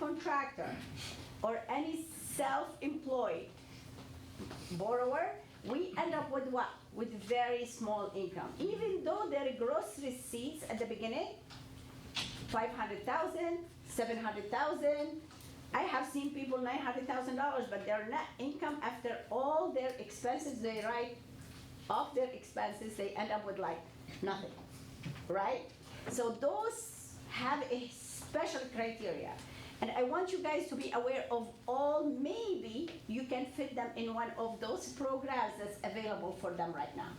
contractor or any self-employed borrower, we end up with what? With very small income. Even though their gross receipts at the beginning, 500,000, 700,000. I have seen people $900,000, but their net income after all their expenses, they write off their expenses, they end up with like nothing, right? So those have a special criteria. And I want you guys to be aware of all, maybe you can fit them in one of those programs that's available for them right now,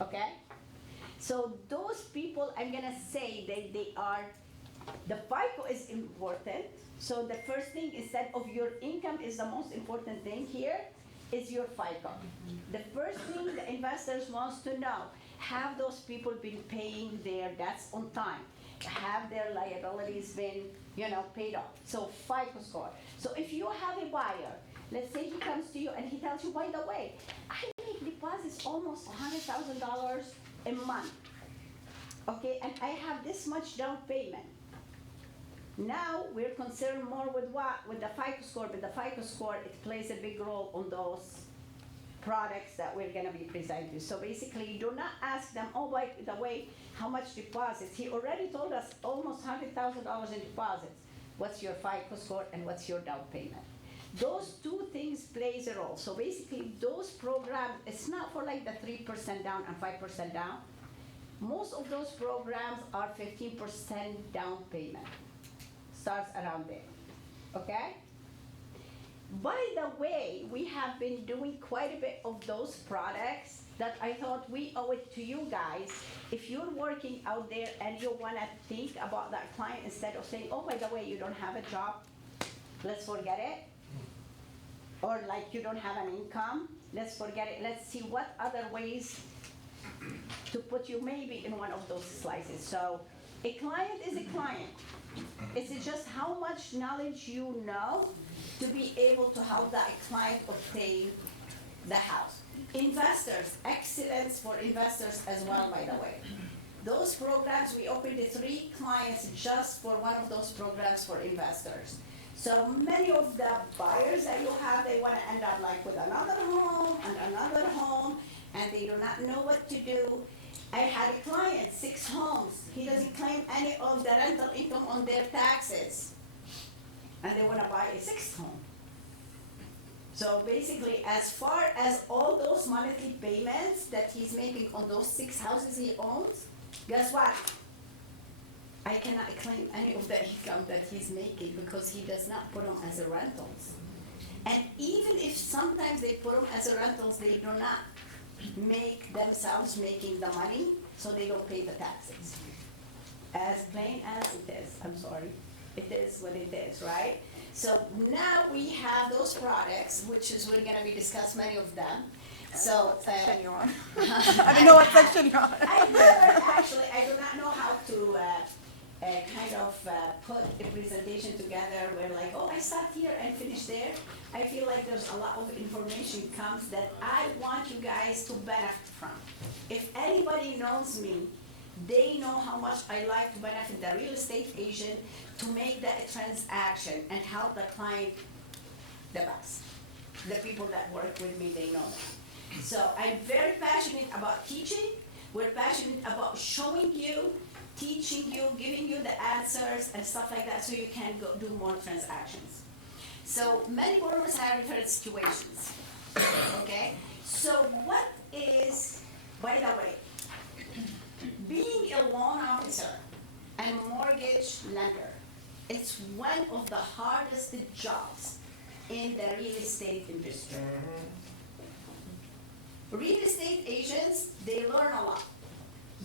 okay? So those people, I'm gonna say they are, the FICO is important. So the first thing instead of your income is the most important thing here is your FICO. The first thing the investors wants to know, have those people been paying their debts on time? Have their liabilities been, paid off? So FICO score. So if you have a buyer, let's say he comes to you and he tells you, by the way, I make deposits almost $100,000 a month, okay, and I have this much down payment. Now we're concerned more with what? With the FICO score, but the FICO score, it plays a big role on those products that we're gonna be presenting. So basically, do not ask them, oh, by the way, how much deposits? He already told us almost $100,000 in deposits. What's your FICO score and what's your down payment? Those two things plays a role. So basically, those programs, it's not for like the 3% down and 5% down. Most of those programs are 15% down payment. Starts around there, okay? By the way, we have been doing quite a bit of those products that I thought we owe it to you guys. If you're working out there and you wanna think about that client instead of saying, oh, by the way, you don't have a job, let's forget it. Or like you don't have an income, let's forget it. Let's see what other ways to put you maybe in one of those slices. So a client is a client. It's just how much knowledge you know to be able to help that client obtain the house. Investors, excellence for investors as well, by the way. Those programs, we opened 3 clients just for one of those programs for investors. So many of the buyers that you have, they want to end up like with another home and another home, and they do not know what to do. I had a client, 6 homes. He doesn't claim any of the rental income on their taxes. And they want to buy a 6th home. So basically, as far as all those monthly payments that he's making on those 6 houses he owns, guess what? I cannot claim any of the income that he's making because he does not put them as a rentals. And even if sometimes they put them as a rentals, they do not make themselves making the money, so they don't pay the taxes. As plain as it is, I'm sorry. It is what it is, right? So now we have those products, which is we're gonna be discuss many of them. So section you're on. I don't know what section you're on. I do not know how to put a presentation together where like, oh, I start here and finish there. I feel like there's a lot of information comes that I want you guys to benefit from. If anybody knows me, they know how much I like to benefit the real estate agent to make that transaction and help the client the best. The people that work with me, they know that. So I'm very passionate about teaching. We're passionate about showing you, teaching you, giving you the answers and stuff like that so you can go do more transactions. So many borrowers have different situations, okay? So what is, by the way, being a loan officer and mortgage lender, it's one of the hardest jobs in the real estate industry. Real estate agents, they learn a lot.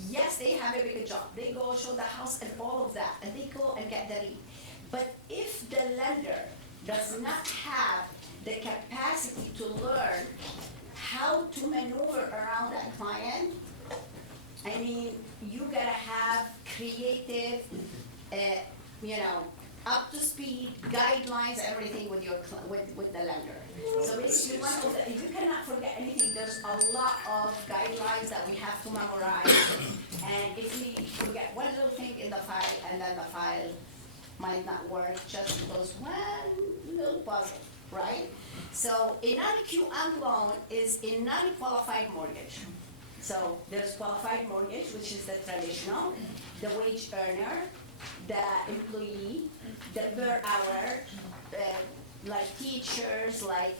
Yes, they have a big job. They go show the house and all of that, and they go and get the lead. But if the lender does not have the capacity to learn how to maneuver around that client, I mean, you gotta have creative, up to speed guidelines, everything with your with the lender. So basically, you cannot forget anything. There's a lot of guidelines that we have to memorize, and if we forget one little thing in the file, and then the file might not work just because one little puzzle, right? So a non-QM loan is a non-qualified mortgage. So there's qualified mortgage, which is the traditional, the wage earner, the employee, the per hour, like teachers, like,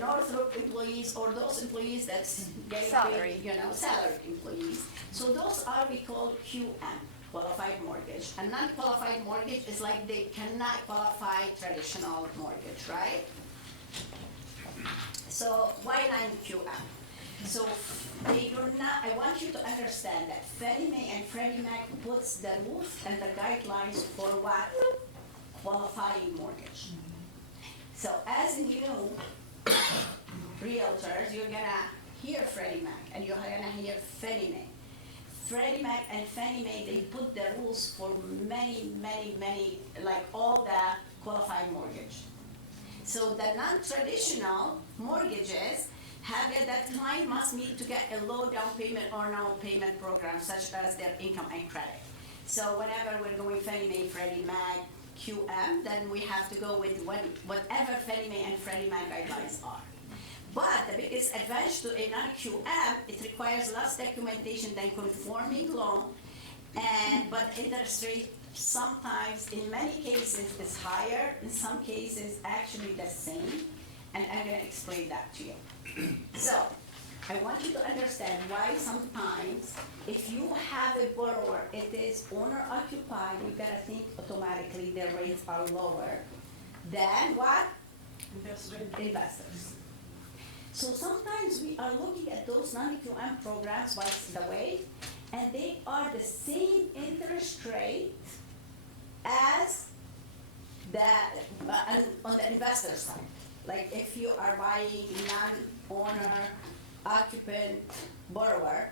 Northrop employees, or those employees that's getting Salary. paid, salaried employees. So those are we call QM, qualified mortgage. A non-qualified mortgage is like they cannot qualify traditional mortgage, right? So why non-QM? So they do not, I want you to understand that Fannie Mae and Freddie Mac puts the rules and the guidelines for what? Qualifying mortgage. So as new realtors, you're gonna hear Freddie Mac and you're gonna hear Fannie Mae. Freddie Mac and Fannie Mae, they put the rules for many, like all the qualified mortgage. So the non-traditional mortgages have it that client must meet to get a low down payment or no payment program, such as their income and credit. So whenever we're going Fannie Mae, Freddie Mac, QM, then we have to go with whatever Fannie Mae and Freddie Mac guidelines are. But the biggest advantage to a non-QM, it requires less documentation than conforming loan, but interest rate sometimes, in many cases, is higher, in some cases, actually the same, and I'm gonna explain that to you. So, I want you to understand why sometimes, if you have a borrower, it is owner occupied, you gotta think automatically their rates are lower than what? Investors. So sometimes we are looking at those non-QM programs, by the way, and they are the same interest rate as on the investor side. Like if you are buying non-owner occupant borrower,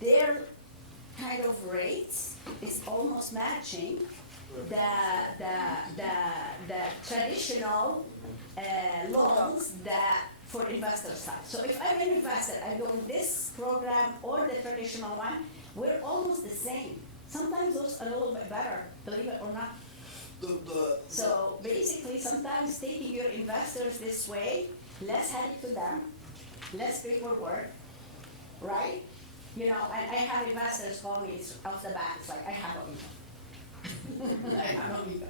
their kind of rates is almost matching the traditional loans that for investor side. So if I'm an investor, I'm doing this program or the traditional one, we're almost the same. Sometimes those are a little bit better, believe it or not. So basically, sometimes taking your investors this way, less headache to them, less paperwork, right? And I have investors call me off the bat, it's like, I have no income. I have no income.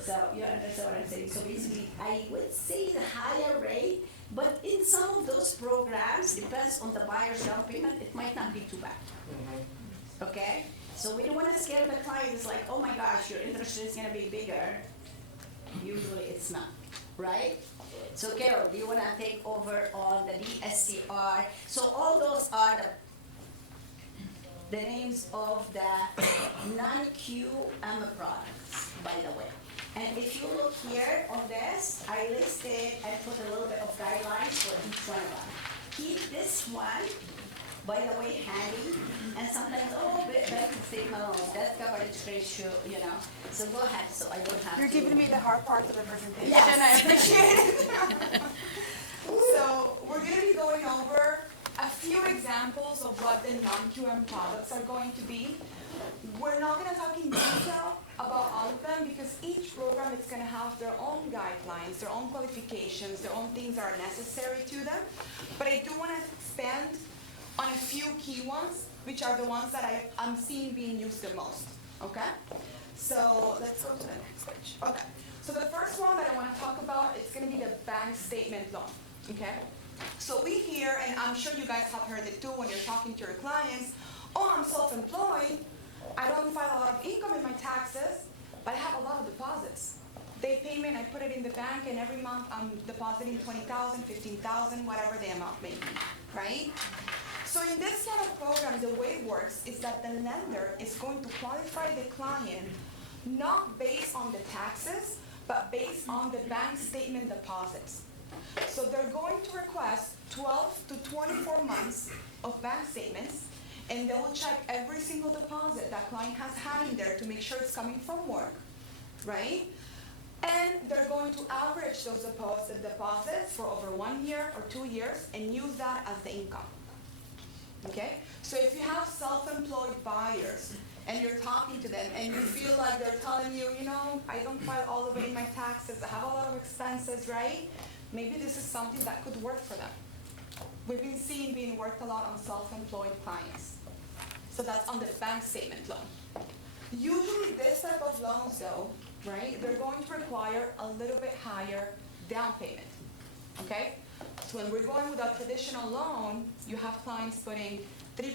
So you understand what I'm saying? So basically, I would say the higher rate, but in some of those programs, depends on the buyer's down payment, it might not be too bad. Okay? So we don't want to scare the client. It's like, oh my gosh, your interest is going to be bigger. Usually it's not, right? So Carol, do you want to take over on the DSCR? So all those are the names of the non-QM products, by the way. And if you look here on this, I listed and put a little bit of guidelines for each one of them. Keep this one, by the way, handy, and sometimes, bank statement loans, debt coverage ratio, So go ahead, so I don't have You're to. giving me the hard part of the presentation. Yes. And I appreciate it. So we're going to be going over a few examples of what the non-QM products are going to be. We're not going to talk in detail about all of them because each program is going to have their own guidelines, their own qualifications, their own things that are necessary to them. But I do want to expand on a few key ones, which are the ones that I'm seeing being used the most, okay? So let's go to the next page. Okay, so the first one that I want to talk about is going to be the bank statement loan, okay? So we hear, and I'm sure you guys have heard it too when you're talking to your clients, oh, I'm self-employed, I don't file a lot of income in my taxes, but I have a lot of deposits. They pay me and I put it in the bank, and every month I'm depositing $20,000, $15,000, whatever the amount may be, right? So in this kind of program, the way it works is that the lender is going to qualify the client not based on the taxes, but based on the bank statement deposits. So they're going to request 12 to 24 months of bank statements, and they will check every single deposit that client has had in there to make sure it's coming from work, right? And they're going to average those deposits for over 1 year or 2 years and use that as the income. Okay? So if you have self-employed buyers and you're talking to them, and you feel like they're telling you, you know, I don't file all the way my taxes, I have a lot of expenses, right? Maybe this is something that could work for them. We've been seeing being worked a lot on self-employed clients. So that's on the bank statement loan. Usually this type of loans though, right, they're going to require a little bit higher down payment, okay? So when we're going with a traditional loan, you have clients putting 3%,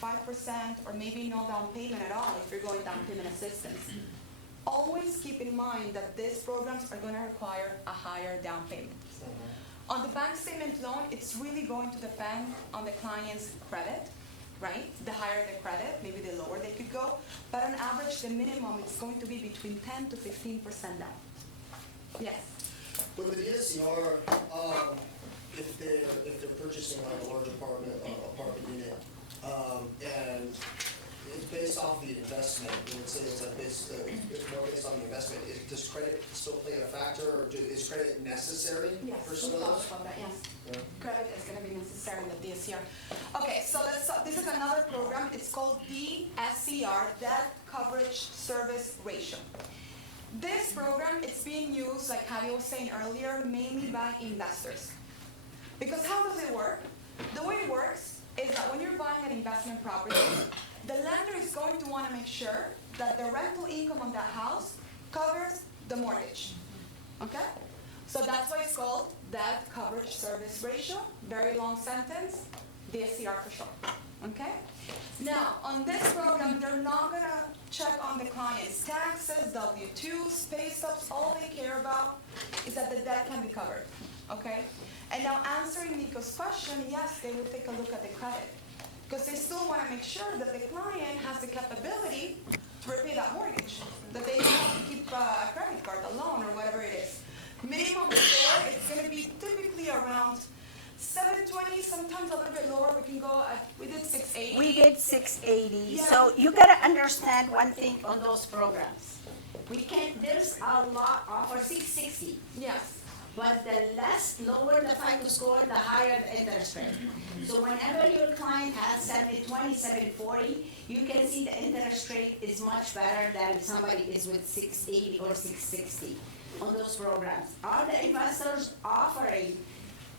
5%, or maybe no down payment at all if you're going down payment assistance. Always keep in mind that these programs are going to require a higher down payment. On the bank statement loan, it's really going to depend on the client's credit, right? The higher the credit, maybe the lower they could go. But on average, the minimum is going to be between 10 to 15% down. Yes? With the DSCR, if they're purchasing like a large apartment unit, and it's based off the investment, and it's like it's more based on the investment, does credit still play a factor, or is credit necessary for some of those? Yes. Yeah. Credit is going to be necessary in the DSCR. Okay, so this is another program. It's called DSCR, Debt Coverage Service Ratio. This program is being used, like Javi was saying earlier, mainly by investors. Because how does it work? The way it works is that when you're buying an investment property, the lender is going to want to make sure that the rental income on that house covers the mortgage. Okay? So that's why it's called Debt Coverage Service Ratio. Very long sentence, DSCR for short. Okay? Now, on this program, they're not going to check on the client's taxes, W-2s, pay stubs. All they care about is that the debt can be covered. Okay? And now answering Nico's question, yes, they will take a look at the credit. Because they still want to make sure that the client has the capability to repay that mortgage. That they don't have to keep a credit card, a loan, or whatever it is. Minimum score, it's going to be typically around 720, sometimes a little bit lower. We can go at, we did 680. We did 680. Yeah. So you gotta understand one thing on those programs. There's a lot offer 660. Yes. But the lower the FICO score, the higher the interest rate. So whenever your client has 720, 740, you can see the interest rate is much better than somebody is with 680 or 660 on those programs. Are the investors offering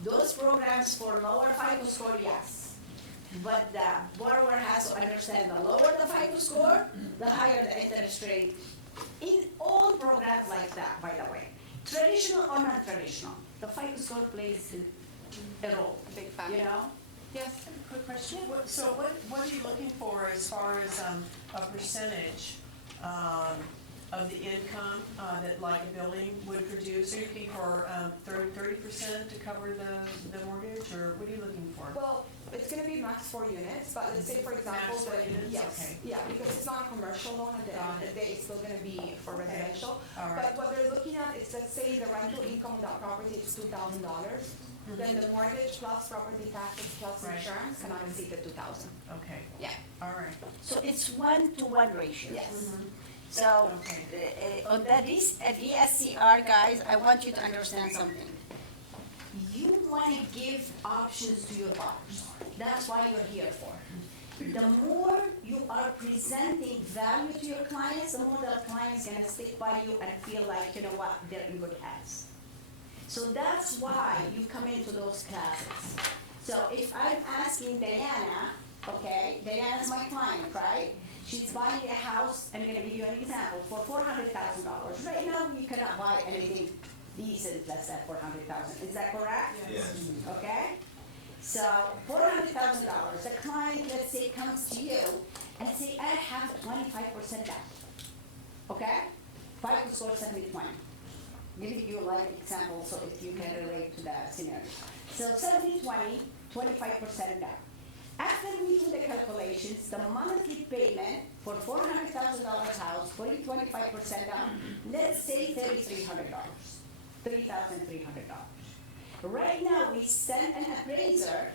those programs for lower FICO score? Yes. But the borrower has to understand the lower the FICO score, the higher the interest rate. In all programs like that, by the way. Traditional or non-traditional, the FICO score plays a role, A big factor. you know? Yes. Quick question. So what are you looking for as far as a percentage of the income that like a building would produce? Are you looking for 30% to cover the mortgage, or what are you looking for? Well, it's going to be max 4 units, but let's say, for example, Max 4 units? yes, Okay. yeah, because it's not a commercial loan at the end of the day, it's still going to be for Okay. residential. All right. But what they're looking at is, let's say the rental income of that property is $2,000, then the mortgage plus property taxes plus Right. insurance cannot exceed the $2,000. Okay. Yeah. All right. So it's 1-to-1 ratio. Yes. So Okay. on the DSCR, guys, I want you to understand something. You want to give options to your buyers. That's why you're here for. The more you are presenting value to your clients, the more the client's gonna stick by you and feel like, you know what, they're in good hands. So that's why you come into those classes. So if I'm asking Diana, okay, Diana's my client, right? She's buying a house, I'm gonna give you an example, for $400,000. Right now, you cannot buy anything decent less than $400,000. Is that correct? Yes. Okay? So $400,000, the client, let's say, comes to you and say, I have 25% down. Okay? FICO score 720. Giving you a live example so if you can relate to that scenario. So 720, 25% down. After we do the calculations, the monthly payment for $400,000 house, putting 25% down, let's say $3,300, $3,300. Right now, we send an appraiser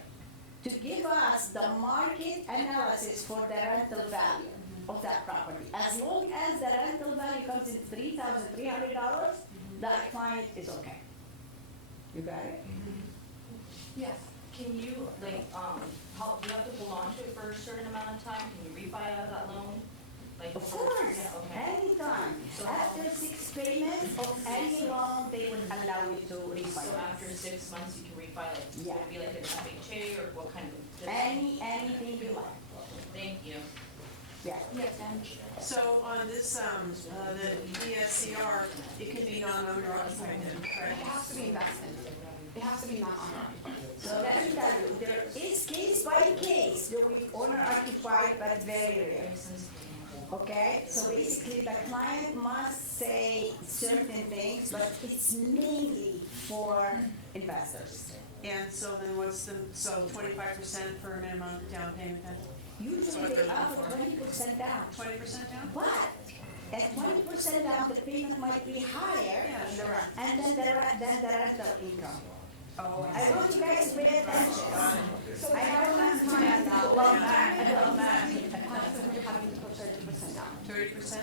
to give us the market analysis for the rental value of that property. As long as the rental value comes in $3,300, that client is okay. You got it? Yes. Can you, like, do you have to hold on to it for a certain amount of time? Can you refi out of that loan? Like, Of course, Yeah, okay. anytime. After 6 payments of any loan, they would allow you to So refinance. after 6 months, you can refi, like, Yeah. would it be like an FHA or what kind of? Anything you like, Thank you. yeah. Yes, and So on this, the DSCR, it can be non-owner occupied then, it correct? has to be investment. It has to be non-owner. So let me tell you, there is case by case, there will be owner occupied, but very rare. Okay, so basically the client must say certain things, but it's mainly for investors. And so then what's the, so 25% for a minimum down payment then? Usually they offer 20% down, 20% down? but at 20% down, the payment might be higher, Yeah, and then the rental income. Oh, I want you guys to pay attention. So I don't have the time to go on that, I don't know. you're having to put 30% down. 30%?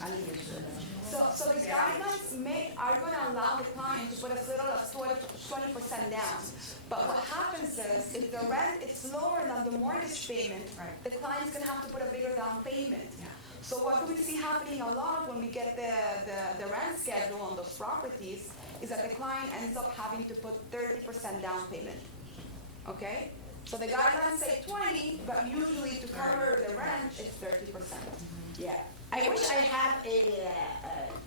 I'll leave it to them. So the guidelines are gonna allow the client to put as little as 20% down. But what happens is, if the rent is lower than the mortgage payment, Right. the client's gonna have to put a bigger down payment. Yeah. So what do we see happening a lot when we get the rent schedule on those properties, is that the client ends up having to put 30% down payment. Okay? So the guidelines say 20, but usually to cover the rent, it's 30%. Yeah, I wish I have a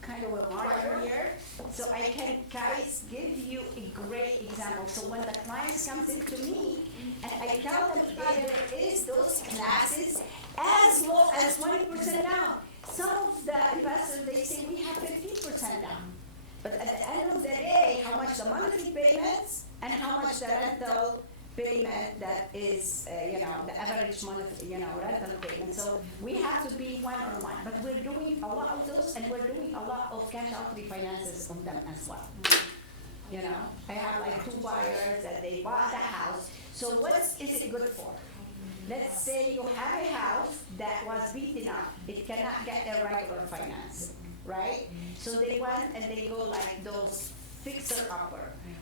kind of a marker here, so I can guys give you a great example. So when the clients comes into me, and I tell them, hey, there is those classes as low as 20% down. Some of the investors, they say we have 15% down. But at the end of the day, how much the monthly payments and how much the rental payment that is, the average monthly, rental payment. So we have to be one-on-one, but we're doing a lot of those, and we're doing a lot of cash out refinances on them as well. I have like 2 buyers that they bought the house. So what is it good for? Let's say you have a house that was beaten up. It cannot get a regular finance, right? So they went and they go like those fixer-upper,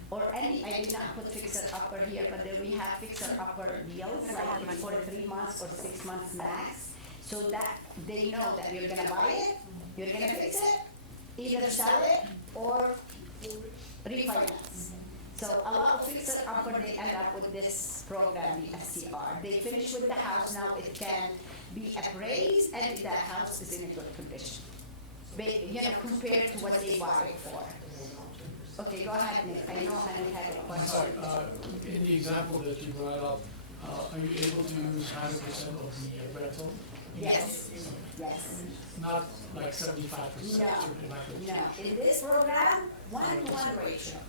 or any, I did not put fixer-upper here, but then we have fixer-upper deals, like it's for 3 months or 6 months max, so that they know that you're gonna buy it, you're gonna fix it, either sell it or refinance. So a lot of fixer-upper, they end up with this program, the SCR. They finish with the house, now it can be appraised, and the house is in a good condition, compared to what they bought it for. Okay, go ahead, Nick. I know Honey had a I'm sorry, question. in the example that you brought up, are you able to use 100% of the rental? Yes, yes. Not like 75%? No, something like that? no. In this program, 1-to-1 ratio.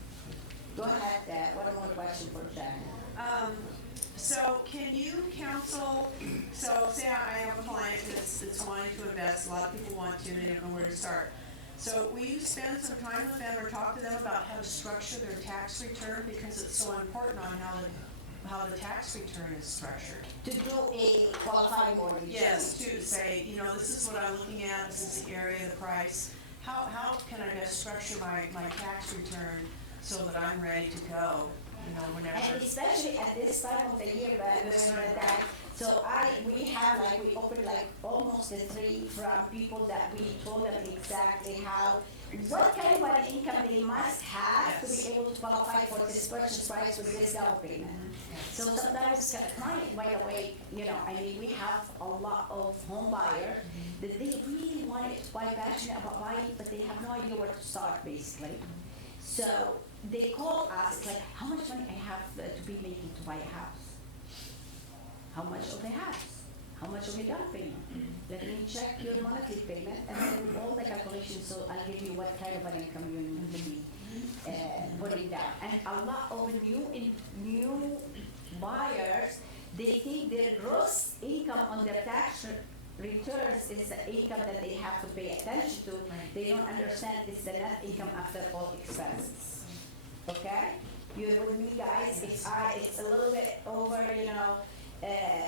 Go ahead, one more question for Jen. So can you counsel, so say I have a client that's wanting to invest, a lot of people want to, they don't know where to start. So will you spend some time with them or talk to them about how to structure their tax return, because it's so important on how the tax return is structured? To do a qualifying mortgage. Yes, to say, this is what I'm looking at, this is the area, the price. How can I best structure my tax return so that I'm ready to go, whenever? And especially at this time of the year, but remember that, so we opened like almost the 3 from people that we told them exactly what kind of an income they must have to be able to qualify for this purchase price with this down payment. So sometimes client, by the way, we have a lot of home buyer that they really want it to buy, passionate about buying, but they have no idea where to start basically. So they call us, like, how much money I have to be making to buy a house? How much of the house? How much of your down payment? Let me check your monthly payment and then all the calculations, so I'll give you what kind of an income you need to be putting down. And a lot of new buyers, they think their gross income on their tax returns is the income that they have to pay attention to. They don't understand it's the net income after all expenses. Okay? You're with me, guys? It's a little bit over,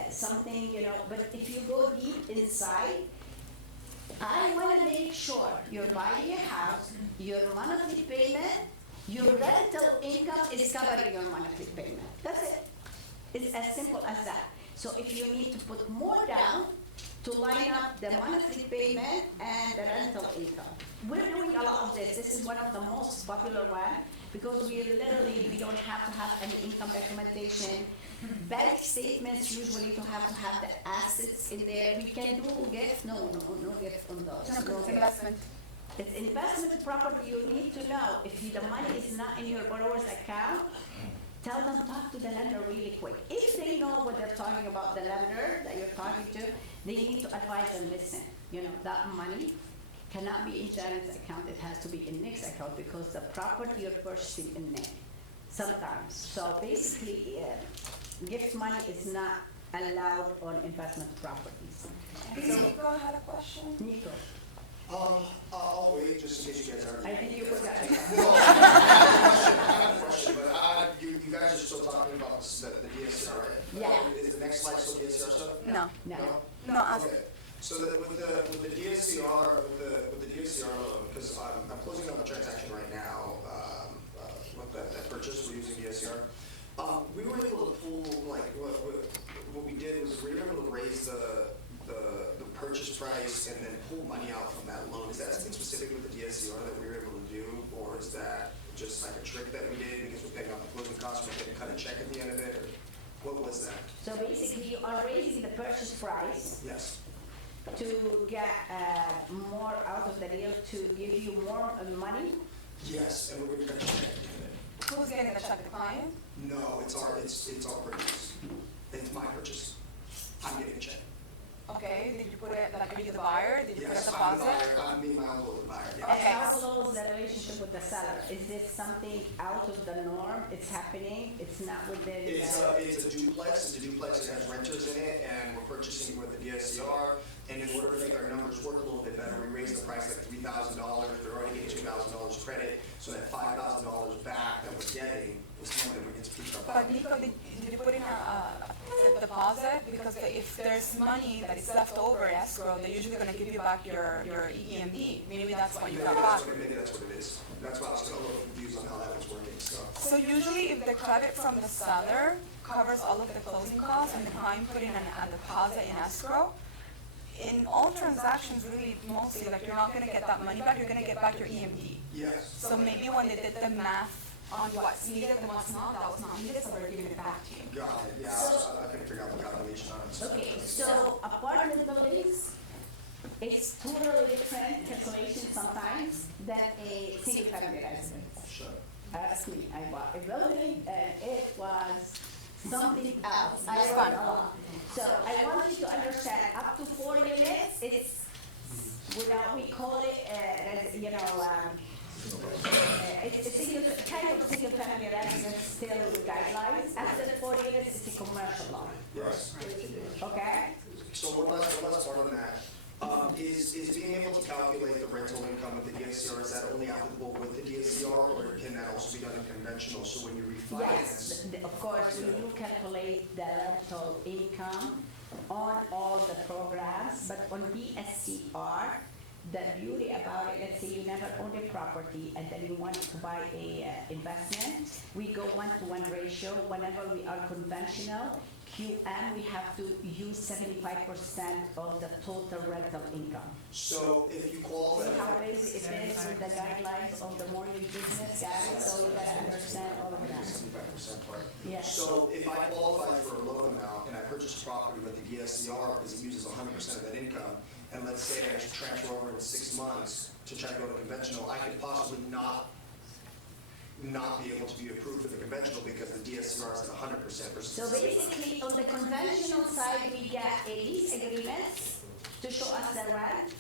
something, but if you go deep inside, I want to make sure you're buying a house, your monthly payment, your rental income is covering your monthly payment. That's it. It's as simple as that. So if you need to put more down, to line up the monthly payment and the rental income. We're doing a lot of this. This is one of the most popular one because we don't have to have any income documentation. Bank statements usually to have the assets in there. We can do gifts. No gifts on those. No gifts. Investment. It's investment property. You need to know if the money is not in your borrower's account. Tell them, talk to the lender really quick. If they know what they're talking about, the lender that you're talking to, they need to advise them, listen, that money cannot be in Janet's account, it has to be in Nick's account because the property you're purchasing in Nick, sometimes. So basically, gift money is not allowed on investment properties. Nico had a question. Nico, I'll wait just in case you guys are. I think you forgot. No, I have a question, but you guys are still talking about the DSCR, right? Yeah. Is the next slide still DSCR stuff? No. No. No, ask. Okay. So with the DSCR, with the DSCR loan, because I'm closing out the transaction right now, with that purchase, we're using DSCR. We were able to pull, like, what we did was we were able to raise the purchase price and then pull money out from that loan. Is that something specific with the DSCR that we were able to do, or is that just like a trick that we did because we're paying off the closing costs, we're getting cut a check at the end of it, or what was that? So basically, you are raising the purchase price Yes. to get more out of the deal, to give you more money. Yes, and we're gonna cut a check at the end of it. Who's getting the check? The client? No, it's our purchase. It's my purchase. I'm getting a check. Okay, did you put it, like, are you the buyer? Did you put a Yes, I'm the deposit? buyer. Me and my uncle are the buyer, yeah. And Okay. how close the relationship with the seller? Is this something out of the norm? It's happening? It's not within? It's a duplex, it has renters in it, and we're purchasing with the DSCR, and in order to make our numbers work a little bit better, we raised the price like $3,000, they're already getting $2,000 credit, so that $5,000 back that we're getting is money that we get to keep up. But Nico, did you put in a deposit? Because if there's money that is left over escrow, they're usually gonna give you back your EMD. Maybe that's what you got back. Maybe that's what it is. That's why I was a little confused on how that was working, so. So usually if the credit from the seller covers all of the closing costs and the client put in a deposit in escrow, in all transactions, really mostly, like, you're not gonna get that money back, you're gonna get back your EMD. Yes. So maybe when they did the math on what's needed and what's not, that was not needed, so we're giving it back to you. Got it, yeah, I couldn't figure out the calculation on it. so- Okay, so apartment buildings, it's totally different calculation sometimes than a single family residence. Sure. Ask me, I bought a building and it was something else. I It's learned fun. a lot. So I want you to understand, up to 4 units, it's, we call it, it's a single, kind of single family residence still with guidelines. After the 4 units, it's a commercial law, Yes. okay? So one last part on that, is being able to calculate the rental income with the DSCR, is that only applicable with the DSCR, or can that also be done in conventional, so when you refinance? Yes, of course, we do calculate the rental income on all the programs, but on DSCR, the beauty about it, let's say you never owned a property and then you want to buy a investment, we go 1-to-1 ratio. Whenever we are conventional, QM, we have to use 75% of the total rental income. So if you See qualify. how busy it is with the guidelines of the mortgage business, guys, so you gotta understand all of that. 75% part. Yes. So if I qualify for a loan amount and I purchase property with the DSCR because it uses 100% of that income, and let's say I should transfer over in 6 months to try to go to conventional, I could possibly not be able to be approved for the conventional because the DSCR is at 100% versus. So basically, on the conventional side, we get a lease agreement to show us the rent.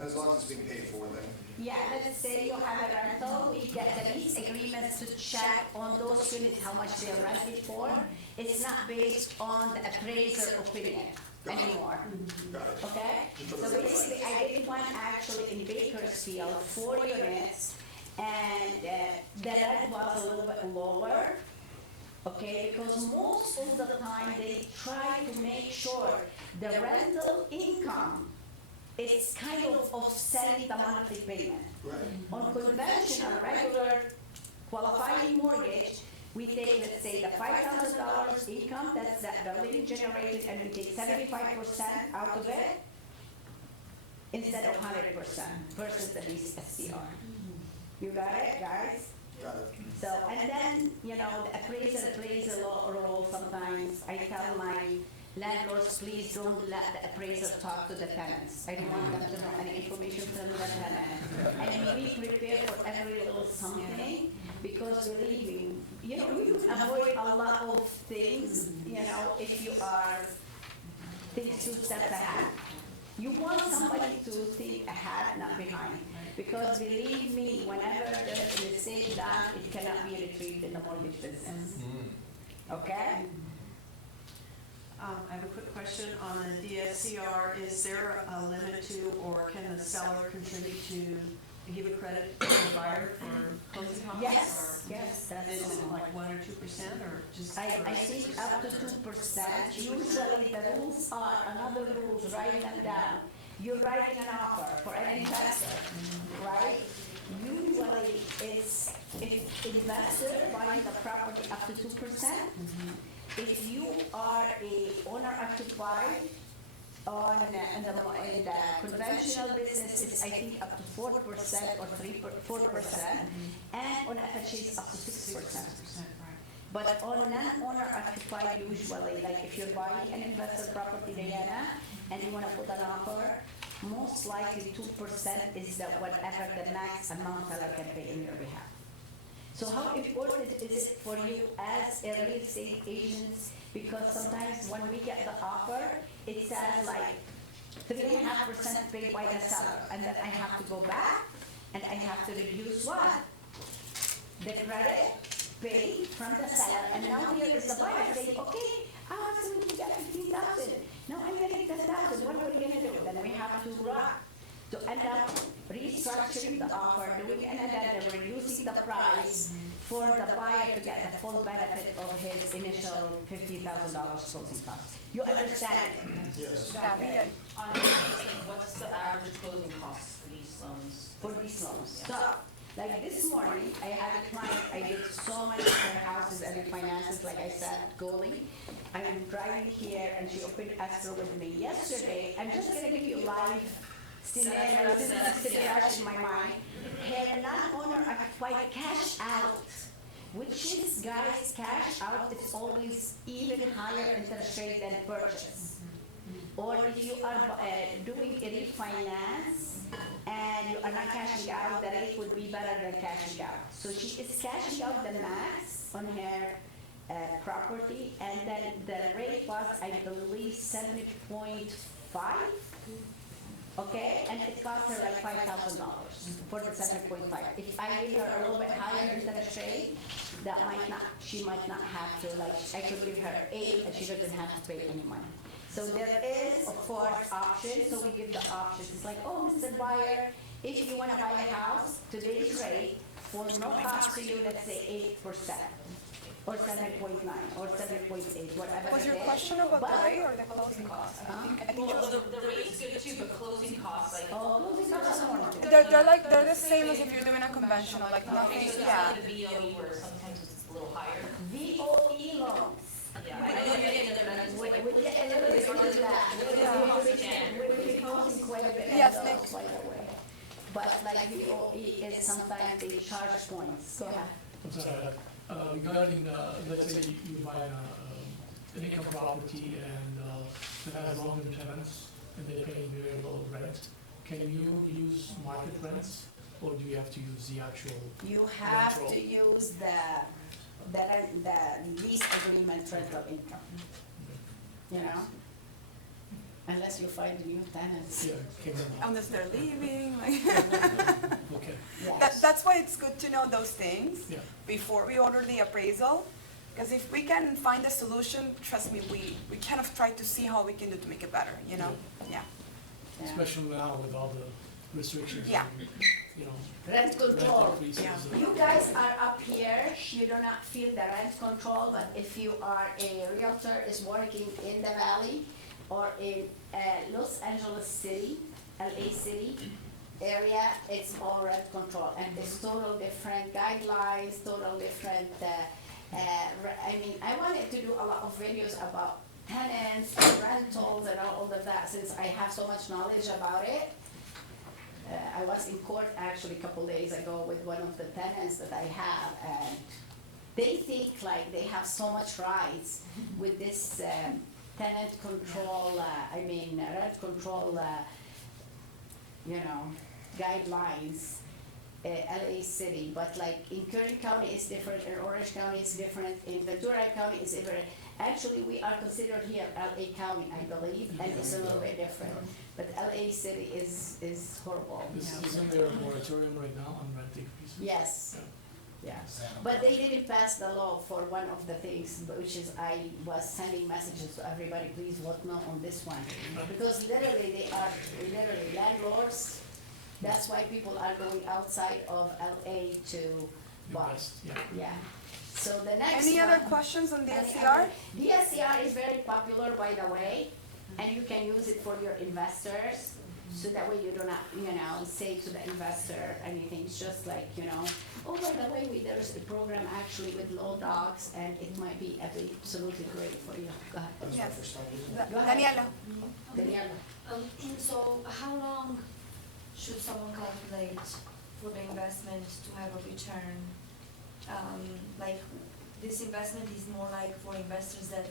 As long as it's being paid for, then. Yeah, let's say you have a rental, we get the lease agreements to check on those units, how much they're rented for. It's not based on the appraiser opinion anymore, Got it. okay? So basically, I did one actually in Bakersfield, 4 units, and the rent was a little bit lower, okay? Because most of the time, they try to make sure the rental income is kind of offsetting the monthly payment. Right. On conventional, regular qualifying mortgage, we take, let's say, the $5,000 income, that's the building generated, and we take 75% out of it instead of 100% versus the lease SCR. You got it, guys? Got it. So, and then, you know, the appraiser plays a role sometimes. I tell my landlords, please don't let the appraiser talk to the tenants. I don't want them to know any information from the tenant. And we prepare for every little something, because believe me, you know, we would avoid a lot of things, you know, if you are things 2 steps ahead. You want somebody to think ahead, not behind. Because believe me, whenever there's a mistake done, it cannot be retrieved in the mortgage business. Okay? I have a quick question on the DSCR. Is there a limit to, or can the seller contribute to, give a credit to the buyer for closing costs? Yes, yes, Or that's. is it like 1 or 2%, or just? I think up to 2%. Usually the rules are, another rules, write them down. You're writing an offer for an investor, right? Usually it's, if investor buying the property up to 2%, if you are a owner occupied on, in the conventional business, it's I think up to 4% or 4%, and on FHA it's up to 6%. Right. But on non-owner occupied, usually, like if you're buying an investor property, Diana, and you want to put an offer, most likely 2% is the whatever the max amount seller can pay in your behalf. So how important is it for you as a real estate agent? Because sometimes when we get the offer, it says like 3.5% paid by the seller, and then I have to go back and I have to reduce what? The credit paid from the seller, and now here is the buyer saying, okay, I was going to get 15,000. Now I'm getting 10,000. What are we going to do? Then we have to end up restructuring the offer, doing an addendum, reducing the price for the buyer to get the full benefit of his initial $50,000 closing costs. You understand? Yes. Okay. On average, what's the average closing costs for these loans? For these loans. So, like this morning, I had a client, I did so many of her houses and refinances, like I said, Goalie. I'm driving here and she opened escrow with me yesterday. I'm just gonna give you live scenario, this is fresh in my mind. Her non-owner occupied cash out, which is, guys, cash out is always even higher interest rate than purchase. Or if you are doing a refinance and you are not cashing out, the rate would be better than cashing out. So she is cashing out the max on her property, and then the rate was, I believe, 7.5. Okay, and it cost her like $5,000 for the 7.5. If I give her a little bit higher interest rate, that might not, she might not have to, like, I could give her 8 and she doesn't have to pay any money. So there is, of course, options, so we give the options. It's like, oh, Mr. Buyer, if you want to buy a house, today's rate, for no cost to you, let's say 8%, or 7.9, or 7.8, whatever Was it your is. question about But- the rate or the closing costs? I think Well, the rate's good too, but closing costs, like. Oh, closing costs are more. they're the same as if you're doing a conventional, like nothing, Okay, so yeah. it's like the VOE where sometimes it's a little higher. VOE loans. Yeah. I know you're getting the benefits, We like, get a little bit into that. We'll be closing quite a bit Yes, of Nick. those, by the way. But like VOE is sometimes they charge points. Go ahead. I'm sorry, regarding, let's say you buy an income property and that has long-term tenants and they're paying very low rent, can you use market rents or do you have to use the actual? You have rental? to use the lease agreement rental income, you know? Unless you find new tenants. Yeah, can you? Unless they're leaving, like. Okay, Yes. That's why it's good to know those things yeah. before we order the appraisal. Because if we can find a solution, trust me, we kind of try to see how we can do to make it better, you know? Yeah. Yeah. Especially now with all the restrictions. Yeah. and, You know, Rent rent control. increases. Yeah. You guys are up here, you do not feel the rent control, but if you are a realtor is working in the valley or in Los Angeles City, LA City area, it's all rent control. And it's total different guidelines, total different I mean, I wanted to do a lot of videos about tenants and rentals and all of that, since I have so much knowledge about it. I was in court actually a couple days ago with one of the tenants that I have, and they think like they have so much rights with this tenant control, rent control, guidelines, LA City, but like in Kern County it's different, in Orange County it's different, in Ventura County it's different. Actually, we are considered here LA County, I believe, and it's a little bit different. But LA City is horrible. Isn't there a moratorium right now on rent increases? Yes, yeah. But they didn't pass the law for one of the things, which is I was sending messages to everybody, please vote no on this one. Because literally they are literally landlords. That's why people are going outside of LA to buy. Invest, yeah. Yeah. So the next Any one. other questions on the Any SCR? other- DSCR is very popular, by the way, and you can use it for your investors. So that way you do not, say to the investor anything, it's just like, oh, by the way, there's a program actually with low dogs, and it might be absolutely great for you. Go ahead. That was my Yes. first time using it. Go ahead. Daniela? Daniela. So how long should someone calculate for the investment to have a return? Like this investment is more like for investors that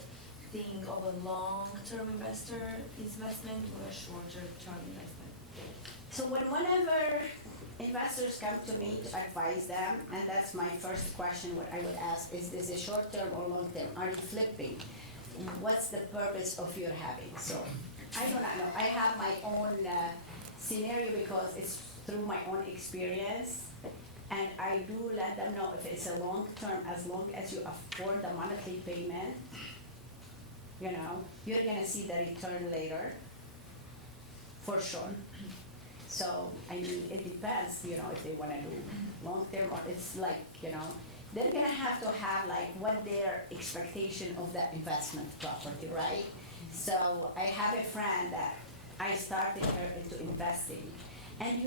think of a long-term investment or a shorter-term investment? So whenever investors come to me to advise them, and that's my first question, what I would ask, is this a short-term or long-term? Are you flipping? What's the purpose of your having? So I do not know. I have my own scenario because it's through my own experience. And I do let them know if it's a long term, as long as you afford the monthly payment, you're gonna see the return later, for sure. So, I mean, it depends, if they wanna do long term, or it's like, they're gonna have to have like what their expectation of that investment property, right? So, I have a friend that I started her into investing. And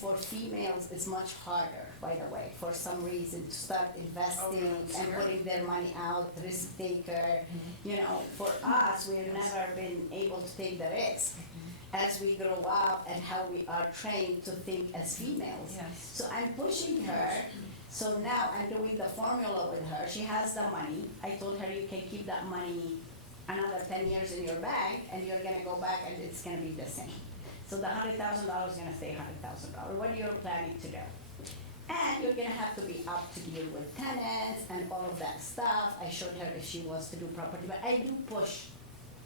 for females, it's much harder, by the way, for some reason, to start investing and putting their money out, risk taker. For us, we've never been able to take the risk as we grow up and how we are trained to think as females. Yes. So I'm pushing her. So now I'm doing the formula with her. She has the money. I told her you can keep that money another 10 years in your bank, and you're gonna go back and it's gonna be the same. So the $100,000 is gonna stay $100,000, what you're planning to do. And you're gonna have to be up to deal with tenants and all of that stuff. I showed her if she wants to do property, but I do push.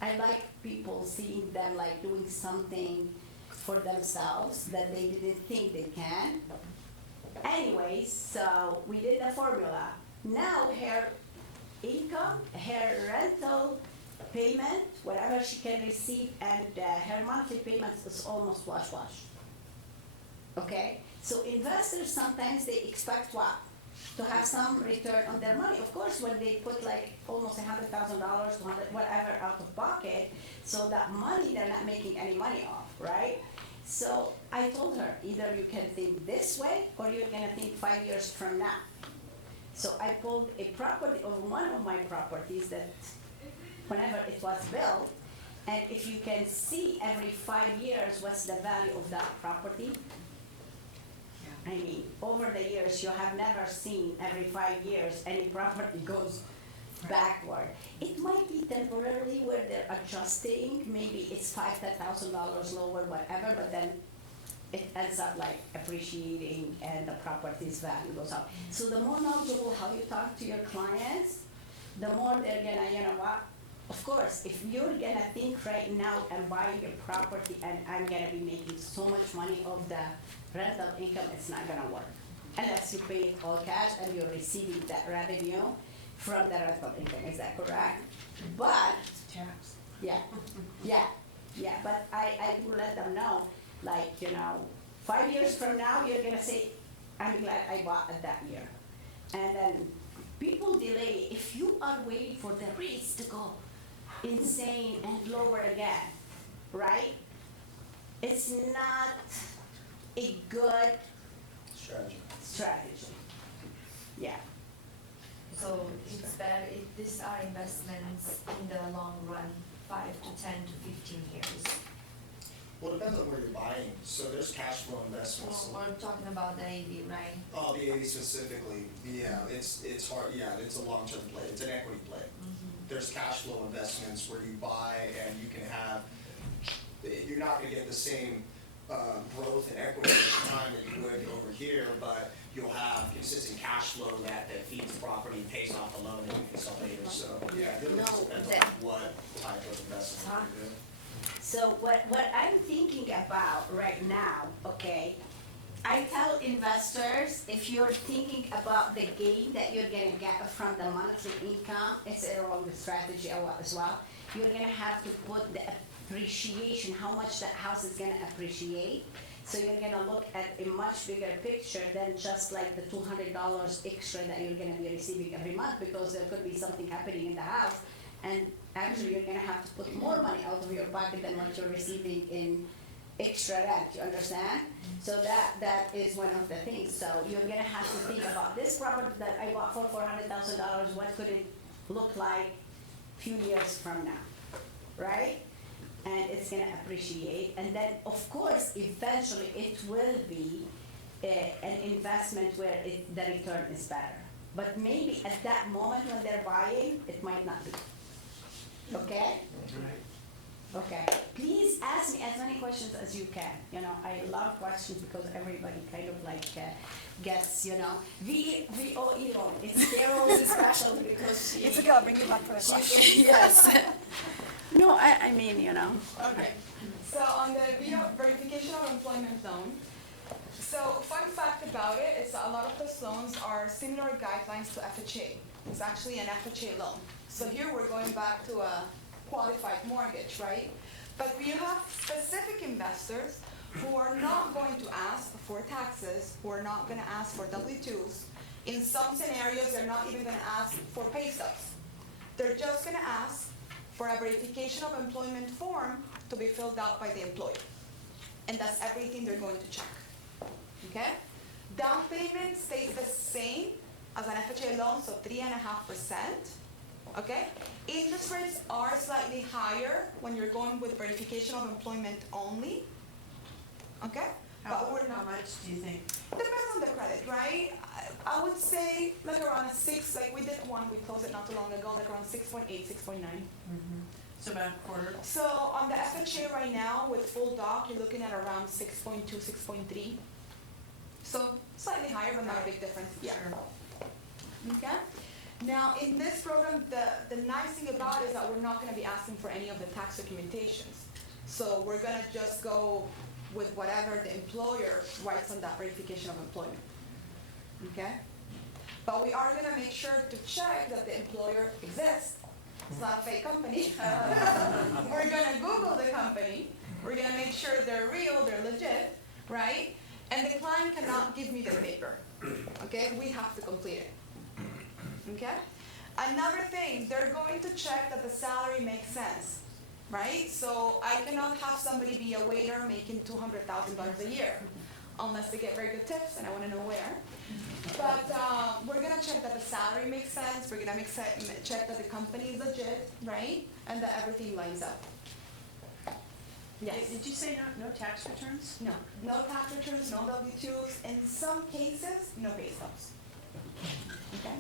I like people seeing them like doing something for themselves that they didn't think they can. Anyways, so we did the formula. Now her income, her rental payment, whatever she can receive, and her monthly payments is almost wash. Okay? So investors sometimes they expect what? To have some return on their money. Of course, when they put like almost $100,000, whatever out of pocket, so that money they're not making any money off, right? So I told her, either you can think this way or you're gonna think 5 years from now. So I pulled a property of one of my properties that whenever it was built, and if you can see every 5 years what's the value of that property. I mean, over the years, you have never seen every 5 years any property goes backward. It might be temporarily where they're adjusting, maybe it's $5,000 lower, whatever, but then it ends up like appreciating and the property's value goes up. So the more knowledgeable how you talk to your clients, the more they're gonna, of course, if you're gonna think right now and buying a property and I'm gonna be making so much money off the rental income, it's not gonna work. Unless you pay it all cash and you're receiving that revenue from the rental income, is that correct? But, Tax. yeah, but I do let them know, like, 5 years from now, you're gonna say, I'm glad I bought it that year. And then people delay, if you are waiting for the rates to go insane and lower again, right? It's not a good Strategy. strategy. Yeah. So it's better, these are investments in the long run, 5 to 10 to 15 years. Well, it depends on where you're buying, so there's cash flow investments. We're talking about the AV, right? Oh, the AV specifically, yeah, it's hard, yeah, it's a long-term play, it's an equity play. There's cash flow investments where you buy and you can have, you're not gonna get the same, growth in equity over time that you would over here, but you'll have consistent cash flow that feeds the property, pays off the loan, and you can sell later, so, yeah, it really No, depends that- on what type of investment you're doing. So what I'm thinking about right now, okay, I tell investors, if you're thinking about the gain that you're gonna get from the monthly income, it's a wrong strategy as well. You're gonna have to put the appreciation, how much that house is gonna appreciate. So you're gonna look at a much bigger picture than just like the $200 extra that you're gonna be receiving every month, because there could be something happening in the house, and actually you're gonna have to put more money out of your pocket than what you're receiving in extra rent, you understand? So that is one of the things. So you're gonna have to think about this property that I bought for $400,000, what could it look like few years from now, right? And it's gonna appreciate, and then of course eventually it will be an investment where the return is better. But maybe at that moment when they're buying, it might not be. Okay? Okay. Please ask me as many questions as you can. You know, I love questions because everybody kind of like gets, you know, VOE loan. It's Carol's special because she. It's okay, I'll bring you back for the question. Yes. No, I mean, you know. Okay, so on the verification of employment loan, so fun fact about it is that a lot of those loans are similar guidelines to FHA. It's actually an FHA loan. So here we're going back to a qualified mortgage, right? But we have specific investors who are not going to ask for taxes, who are not gonna ask for W-2s. In some scenarios, they're not even gonna ask for pay stubs. They're just gonna ask for a verification of employment form to be filled out by the employer. And that's everything they're going to check, okay? Down payment stays the same as an FHA loan, so 3.5%, okay? Interest rates are slightly higher when you're going with verification of employment only, okay? But we're How not, much do you think? depends on the credit, right? I would say like around a 6, like we did one, we closed it not too long ago, like around 6.8, 6.9. So about a quarter? So on the FHA right now with full doc, you're looking at around 6.2, 6.3. So slightly higher, but not a big difference. Yeah. Sure. Okay. Now in this program, the nice thing about it is that we're not going to be asking for any of the tax documentations. So we're going to just go with whatever the employer writes on that verification of employment. Okay. But we are going to make sure to check that the employer exists. It's not a fake company. We're going to Google the company. We're going to make sure they're real, they're legit, right? And the client cannot give me the paper. Okay? We have to complete it. Okay? Another thing, they're going to check that the salary makes sense, right? So I cannot have somebody be a waiter making $200,000 a year unless they get very good tips, and I want to know where. But we're going to check that the salary makes sense. We're going to check that the company is legit, right? And that everything lines up. Yes. Did you say no tax returns? No. No tax returns, no W-2s. In some cases, no pay stubs. Okay?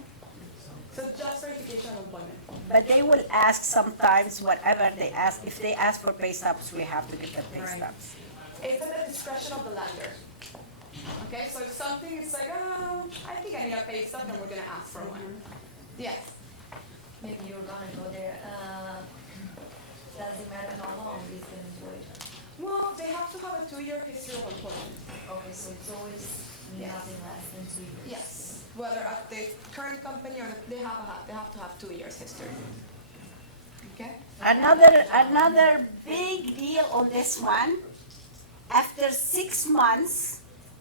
So just verification of employment. But they will ask sometimes whatever they ask. If they ask for pay stubs, we have to give them pay Right. stubs. It's at the discretion of the lender. Okay, so if something is like, oh, I think I need a pay stub, then we're gonna ask for one. Yes. Maybe you're gonna go there, doesn't matter how long it's gonna do it. Well, they have to have a 2-year history of employment. Okay, so it's always Yes. nothing less than 2 years. Yes. Whether at the current company or they have to have 2 years history. Okay? Another big deal on this one. After 6 months,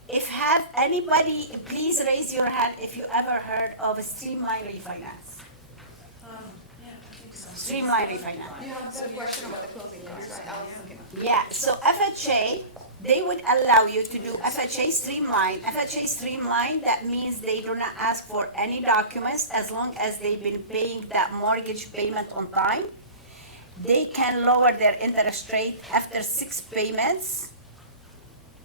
if have anybody, please raise your hand if you ever heard of a streamline refinance. Yeah, I think so. Streamline refinance. You have the question about the closing costs, right? I was thinking. Yeah, so FHA they would allow you to do FHA streamline. FHA streamline, that means they do not ask for any documents as long as they've been paying that mortgage payment on time. They can lower their interest rate after 6 payments.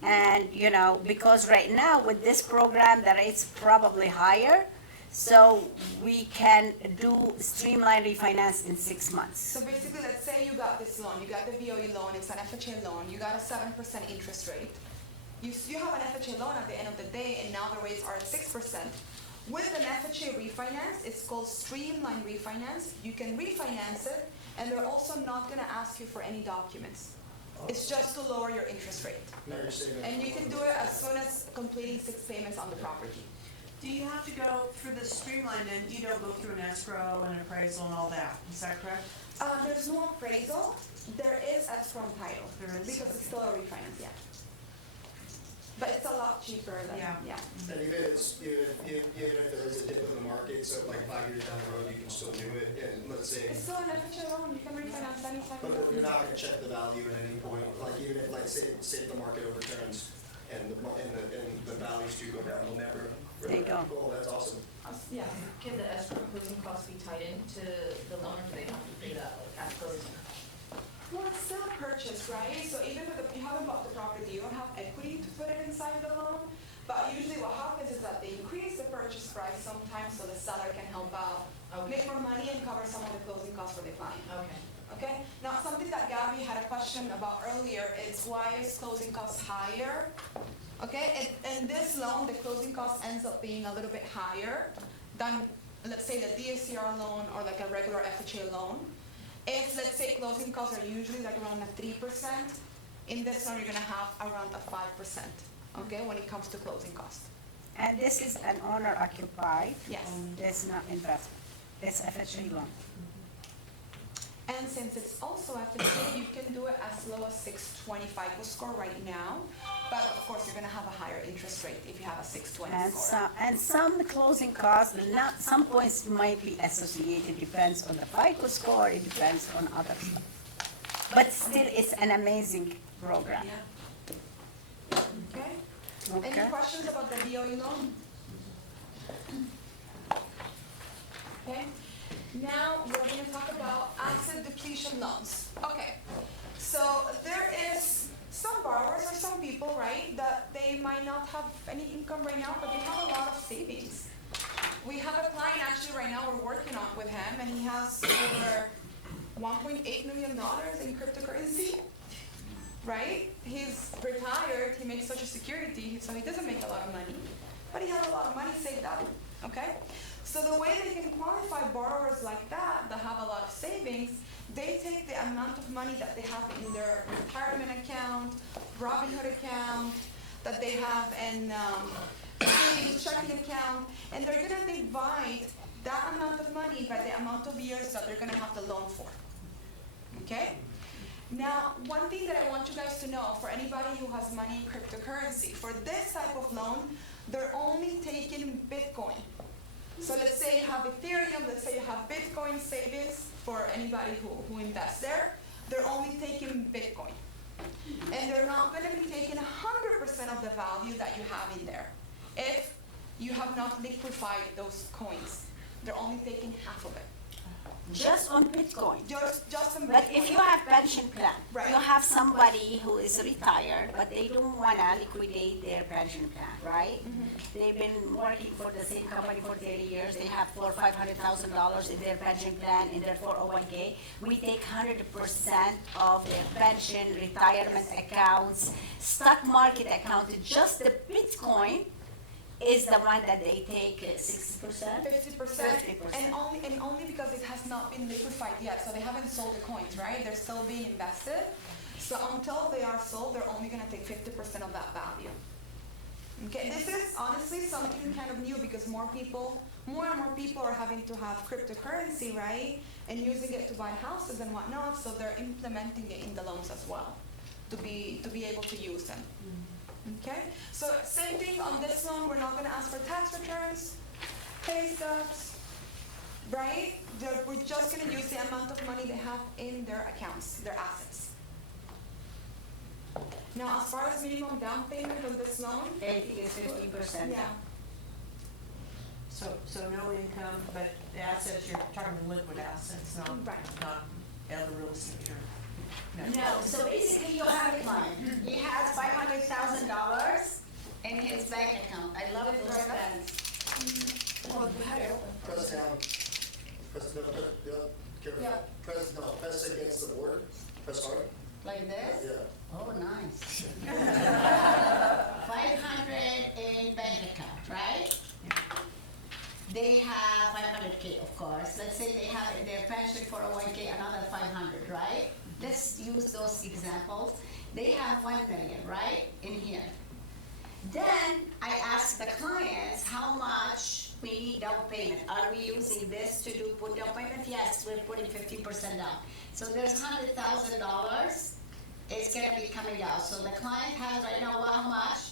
And, you know, because right now with this program, the rate's probably higher. So we can do streamline refinance in 6 months. So basically, let's say you got this loan, you got the BOE loan, it's an FHA loan, you got a 7% interest rate. You have an FHA loan at the end of the day, and now the rates are at 6%. With an FHA refinance, it's called streamline refinance. You can refinance it, and they're also not gonna ask you for any documents. It's just to lower your interest rate. Now you're saving. And you can do it as soon as completing 6 payments on the property. Do you have to go through the streamline and you don't go through an escrow and an appraisal and all that? Is that correct? There's no appraisal. There is escrow and title. There is? Because it's still a refinance, yeah. But it's a lot cheaper than, Yeah. And even if there is a dip in the market, so like 5 years down the road, you can still do it, and let's say, It's still an FHA loan. You can refinance anytime you but want. you're not gonna check the value at any point, like even if, like, say if the market overturns and the values do go down, they'll never. They don't. Cool, that's awesome. Yeah. Can the escrow closing costs be tied into the loan, or do they have to pay that like at closing? Well, it's still a purchase, right? So even if you haven't bought the property, you don't have equity to put it inside the loan. But usually what happens is that they increase the purchase price sometimes so the seller can help out, Okay. make more money and cover some of the closing costs for the client. Okay. Okay? Now, something that Gabby had a question about earlier is why is closing costs higher? Okay, in this loan, the closing cost ends up being a little bit higher than, let's say, the DSCR loan or like a regular FHA loan. If, let's say, closing costs are usually like around a 3%, in this one, you're gonna have around a 5%, okay, when it comes to closing costs. And this is an owner occupied. Yes. It's not investment. It's FHA loan. And since it's also FHA, you can do it as low as 620 FICO score right now. But of course, you're gonna have a higher interest rate if you have a 620 score. And some closing costs, not, some points might be associated, depends on the FICO score, it depends on other stuff. But still, it's an amazing program. Okay? Any Okay? questions about the BOE loan? Okay? Now, we're gonna talk about asset depletion loans. Okay, so there is some borrowers or some people, right, that they might not have any income right now, but they have a lot of savings. We have a client actually right now we're working on with him, and he has over $1.8 million in cryptocurrency, right? He's retired, he makes Social Security, so he doesn't make a lot of money, but he has a lot of money saved up, okay? So the way they can qualify borrowers like that have a lot of savings, they take the amount of money that they have in their retirement account, Robinhood account, that they have in savings checking account, and they're gonna divide that amount of money by the amount of years that they're gonna have the loan for. Okay? Now, one thing that I want you guys to know, for anybody who has money in cryptocurrency, for this type of loan, they're only taking Bitcoin. So let's say you have Ethereum, let's say you have Bitcoin savings for anybody who invests there, they're only taking Bitcoin. And they're not gonna be taking 100% of the value that you have in there if you have not liquefied those coins. They're only taking half of it. Just on Bitcoin. Just some But Bitcoin. if you have pension plan, Right. you have somebody who is retired, but they don't wanna liquidate their pension plan, right? They've been working for the same company for 30 years, they have $400,000 or $500,000 in their pension plan, in their 401k. We take 100% of their pension, retirement accounts, stock market account, just the Bitcoin is the one that they take 60%? 50%, 50%. and only because it has not been liquefied yet, so they haven't sold the coins, right? They're still being invested. So until they are sold, they're only gonna take 50% of that value. Okay, this is honestly something kind of new because more and more people are having to have cryptocurrency, right? And using it to buy houses and whatnot, so they're implementing it in the loans as well to be able to use them. Okay, so same thing on this loan, we're not gonna ask for tax returns, pay stubs, right? We're just gonna use the amount of money they have in their accounts, their assets. Now, as far as minimum down payment on this loan, I think it's 50%. yeah, So no income, but the assets, you're talking liquid assets, not Right. other real estate or. No, so basically you have a client, he has $500,000 in his bank account. I love those pens. well, you had it open. Press down. Press, no, careful. Yeah. Press against the board. Press hard. Like this? Yeah. Oh, nice. 500 in bank account, right? They have 500K, of course. Let's say they have in their pension 401K another 500, right? Let's use those examples. They have 1 million, right, in here. Then I ask the clients how much we need down payment. Are we using this to put down payment? Yes, we're putting 50% down. So there's $100,000. It's gonna be coming out. So the client has right now how much?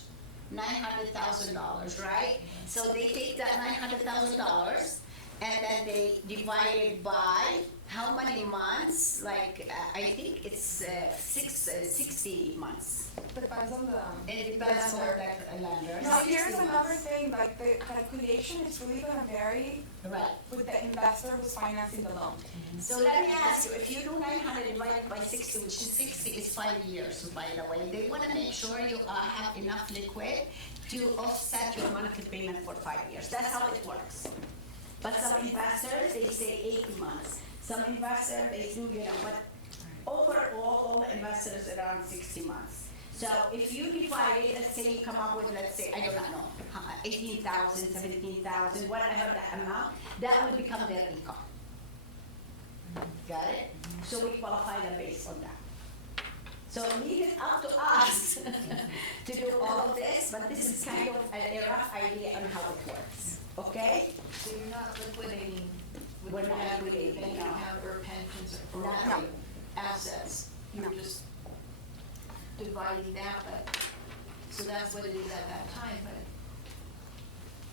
$900,000, right? So they take that $900,000 and then they divide it by how many months? Like, I think it's 60 months. Depends on the. It depends on the lender. Now, 60 here's another months. thing, like the calculation is really gonna vary Right. with the investor who's financing the loan. So let me ask you, if you do 900 divided by 60, which is 60 is 5 years, by the way, they want to make sure you have enough liquid to offset your monthly payment for 5 years. That's how it works. But some investors, they say 80 months. Some investors, they do, but overall, all the investors around 60 months. So if you divide it, let's say you come up with, let's say, I do not know, 18,000, 17,000, whatever the amount, that will become their income. Got it? So we qualify them based on that. So leave it up to us to do all of this, but this is kind of a rough idea on how it works. Okay? So you're not liquidating with We're not liquidating, bank no. account or pensions or Nothing. assets. You're No. just dividing that, but, so that's what it is at that time, but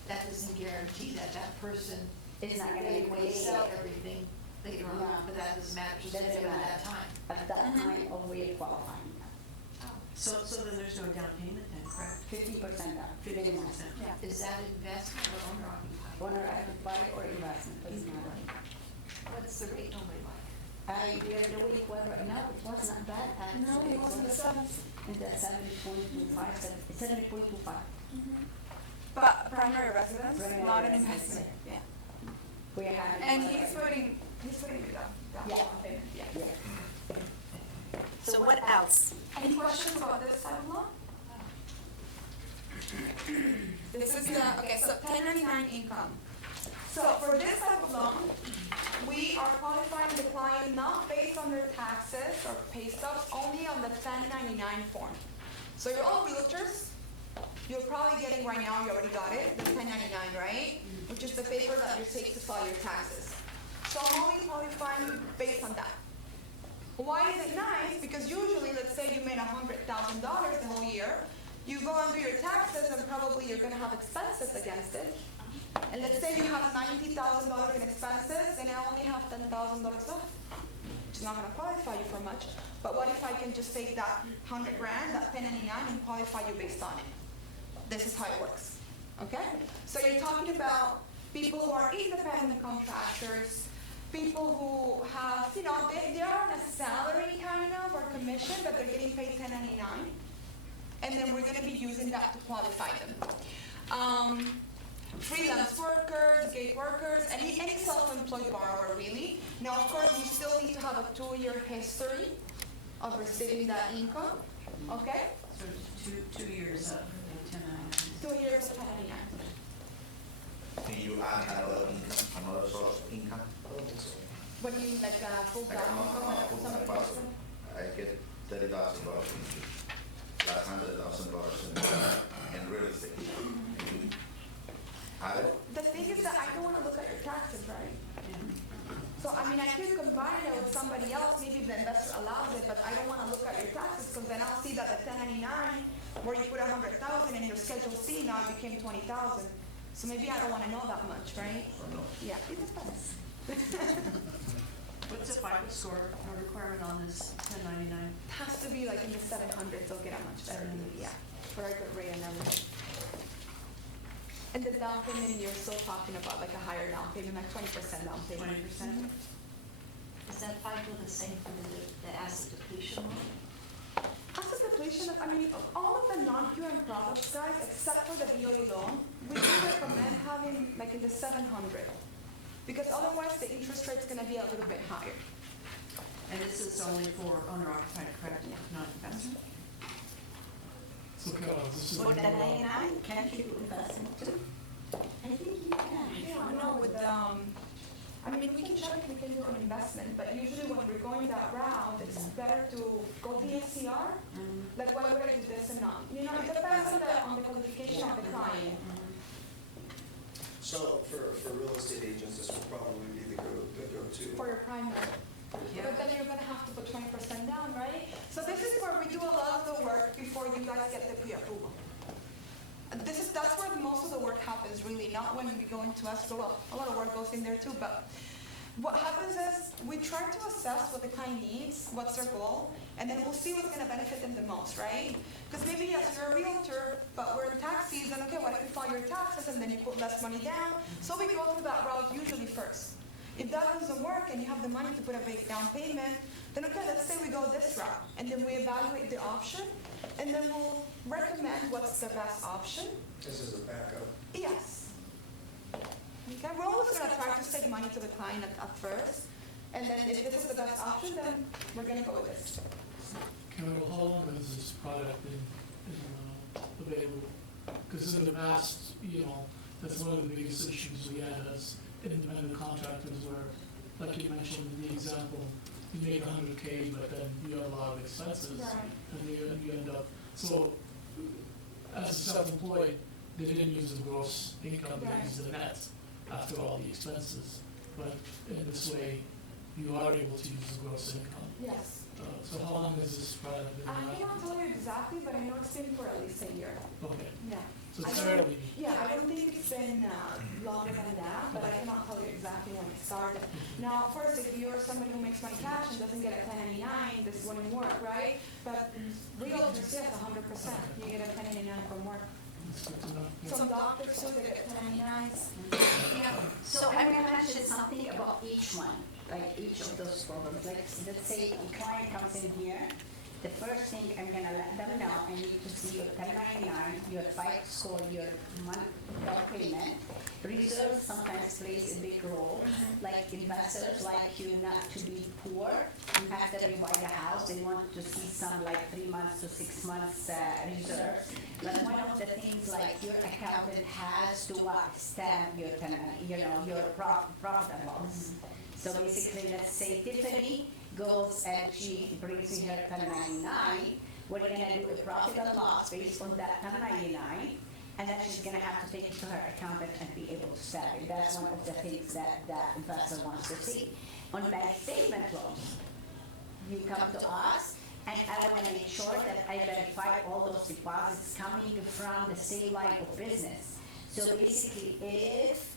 that doesn't guarantee that that person It's not gonna they liquidate sell it. everything later No. on, but that doesn't matter, just Doesn't at matter. that time. At that time, of we qualifying them. So then there's no down payment then, correct? 50% down, 50%. Yeah. Is that investment or owner occupied? Owner occupied or investment, doesn't matter. What's the rate nobody like? We are doing well right now, it was not bad actually. No, it was in the sevens. In the 70.25, 70.25. But primary residence, Primary not an residence, investment, yeah. We are having. And he's putting it down. Yeah. Yeah. Yeah. So what else? Any questions about this type of loan? This is the, okay, so 1099 income. So for this type of loan, we are qualifying the client not based on their taxes or pay stubs, only on the 1099 form. So you're all realtors. You're probably getting right now, you already got it, the 1099, right? Which is the paper that you take to file your taxes. So I'm only qualifying based on that. Why is it nice? Because usually, let's say you made $100,000 the whole year, you go and do your taxes and probably you're gonna have expenses against it. And let's say you have $90,000 in expenses and I only have $10,000 left. It's not gonna qualify you for much. But what if I can just take that 100 grand, that 1099, and qualify you based on it? This is how it works, okay? So you're talking about people who are independent contractors, people who have, they are on a salary kind of, or commission, but they're getting paid 1099. And then we're gonna be using that to qualify them. Freelance workers, gig workers, any self-employed borrower really. Now, of course, you still need to have a 2-year history of receiving that income, okay? So it's 2 years of 1099. 2 years of 1099. Can you add another source of income? I don't think so. What do you mean, like full-time Like income, like somebody full-time else? I get $30,000 plus $100,000 in real estate. Can you add it? The thing is that I don't want to look at your taxes, right? So, I mean, I could combine it with somebody else, maybe the investor allows it, but I don't want to look at your taxes, because then I'll see that the 1099, where you put 100,000 in your Schedule C, now it became 20,000. So maybe I don't want to know that much, right? Or no? Yeah, it depends. What's the FICO score requirement on this 1099? It has to be like in the 700s, they'll get a much better deal, yeah, for a good rate and everything. And the down payment, you're still talking about like a higher down payment, like 20% down payment. 20%? Is that FICO the same for the asset depletion one? Asset depletion, I mean, all of the non-QM products, guys, except for the BOE loan, we do recommend having like in the 700. Because otherwise the interest rate's gonna be a little bit higher. And this is only for owner-occupied credit, not investment. So Carol, this is. For the 99, can't you do investment too? I think you can. Yeah, I know with, I mean, we can check if we can do an investment, but usually when we're going that route, it's better to go DSCR. Like, why would I do this and not? You know, it depends on the qualification of the client. So for real estate agents, this will probably be the go-to. For your primary. But then you're gonna have to put 20% down, right? So this is where we do a lot of the work before you guys get the pre-approval. That's where most of the work happens, really, not when we go into escrow. Well, a lot of work goes in there too, but what happens is we try to assess what the client needs, what's their goal, and then we'll see what's gonna benefit them the most, right? Because maybe, yes, you're a realtor, but we're in tax season, okay, what if you file your taxes and then you put less money down? So we go through that route usually first. If that doesn't work and you have the money to put a big down payment, then okay, let's say we go this route, and then we evaluate the option, and then we'll recommend what's the best option. This is a backup. Yes. Okay, we're always gonna try to save money to the client at first, and then if this is the best option, then we're gonna go with this. Carol, how long has this product been available? Because in the past, that's one of the biggest issues we had as independent contractors where, like you mentioned in the example, you made $100K, but then you have a lot of expenses. Right. And you end up, so as a self-employed, they didn't use the gross income, they used the net after all the expenses. But in this way, you are able to use the gross income. Yes. So how long has this product been I around? cannot tell you exactly, but I know it's been for at least a year. Okay, Yeah. so it's I don't- fairly. Yeah, I don't think it's been longer than that, but I cannot tell you exactly when it started. Now, of course, if you're somebody who makes money cash and doesn't get a 1099, this wouldn't work, right? But realtors, yes, 100%. You get a 1099 from work. That's good to know. Yeah. Some doctors too, they get 1099s. Yeah, so I'm gonna mention something about each one, like each of those programs. Like, let's say a client comes in here, the first thing I'm gonna let them know, I need to see your 1099, your FICO score, your down payment. Reserves sometimes plays a big role, like investors like you not to be poor. After they buy the house, they want to see some like 3 months to 6 months reserves. But one of the things like your accountant has to stamp your, your profit and loss. So basically, let's say Tiffany goes and she brings me her 1099, we're gonna do a profit and loss based on that 1099, and then she's gonna have to take it to her accountant and be able to sell it. That's one of the things that the investor wants to see. On bank statement loans, you come to us, and I want to make sure that I verify all those deposits coming from the same line of business. So basically, if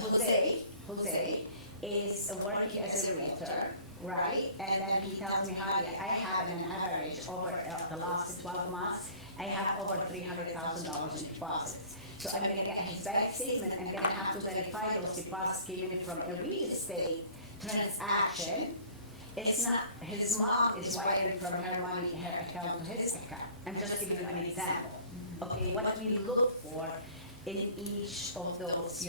Jose is working as a realtor, right? And then he tells me, Hadia, I have an average over the last 12 months, I have over $300,000 in deposits. So I'm gonna get his bank statement, I'm gonna have to verify those deposits came in from a real estate transaction. It's not, his mom is wiring from her money, her account to his account. I'm just giving you an example. Okay, what we look for in each of those,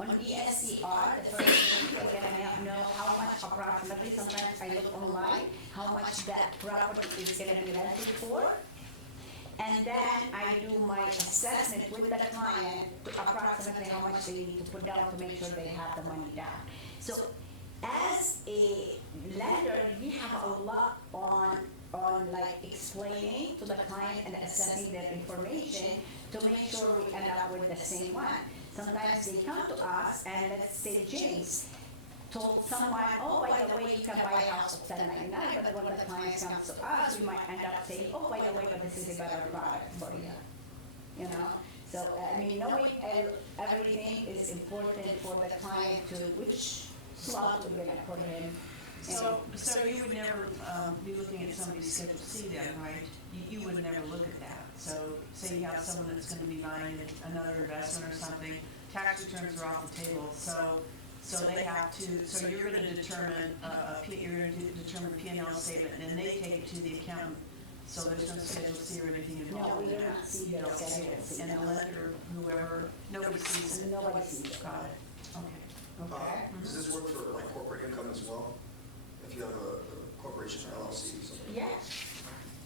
On ESCR, the first thing, we're gonna know how much approximately, sometimes I look online, how much that property is gonna be rented for. And then I do my assessment with the client to approximately how much they need to put down to make sure they have the money down. So as a lender, we have a lot on like explaining to the client and assessing their information to make sure we end up with the same one. Sometimes they come to us and let's say James told someone, oh, by the way, you can buy a house of 1099, but when the client comes to us, we might end up saying, oh, by the way, but this is a better product for you. So, knowing everything is important for the client to, which slot we're gonna put him in. So you would never, be looking at somebody's Schedule C then, right? You would never look at that. So say you have someone that's gonna be buying another investment or something, tax returns are off the table, so they have to, so you're gonna determine, you're gonna determine P and L statement, and then they take it to the accountant. So there's no Schedule C or anything No, involved we in do that. not see You their don't see Schedule it. C, And the no. lender, whoever, nobody sees it. Nobody sees it. Got it, okay. Okay? Does this work for like corporate income as well? If you have a corporation or LLC or something? Yeah.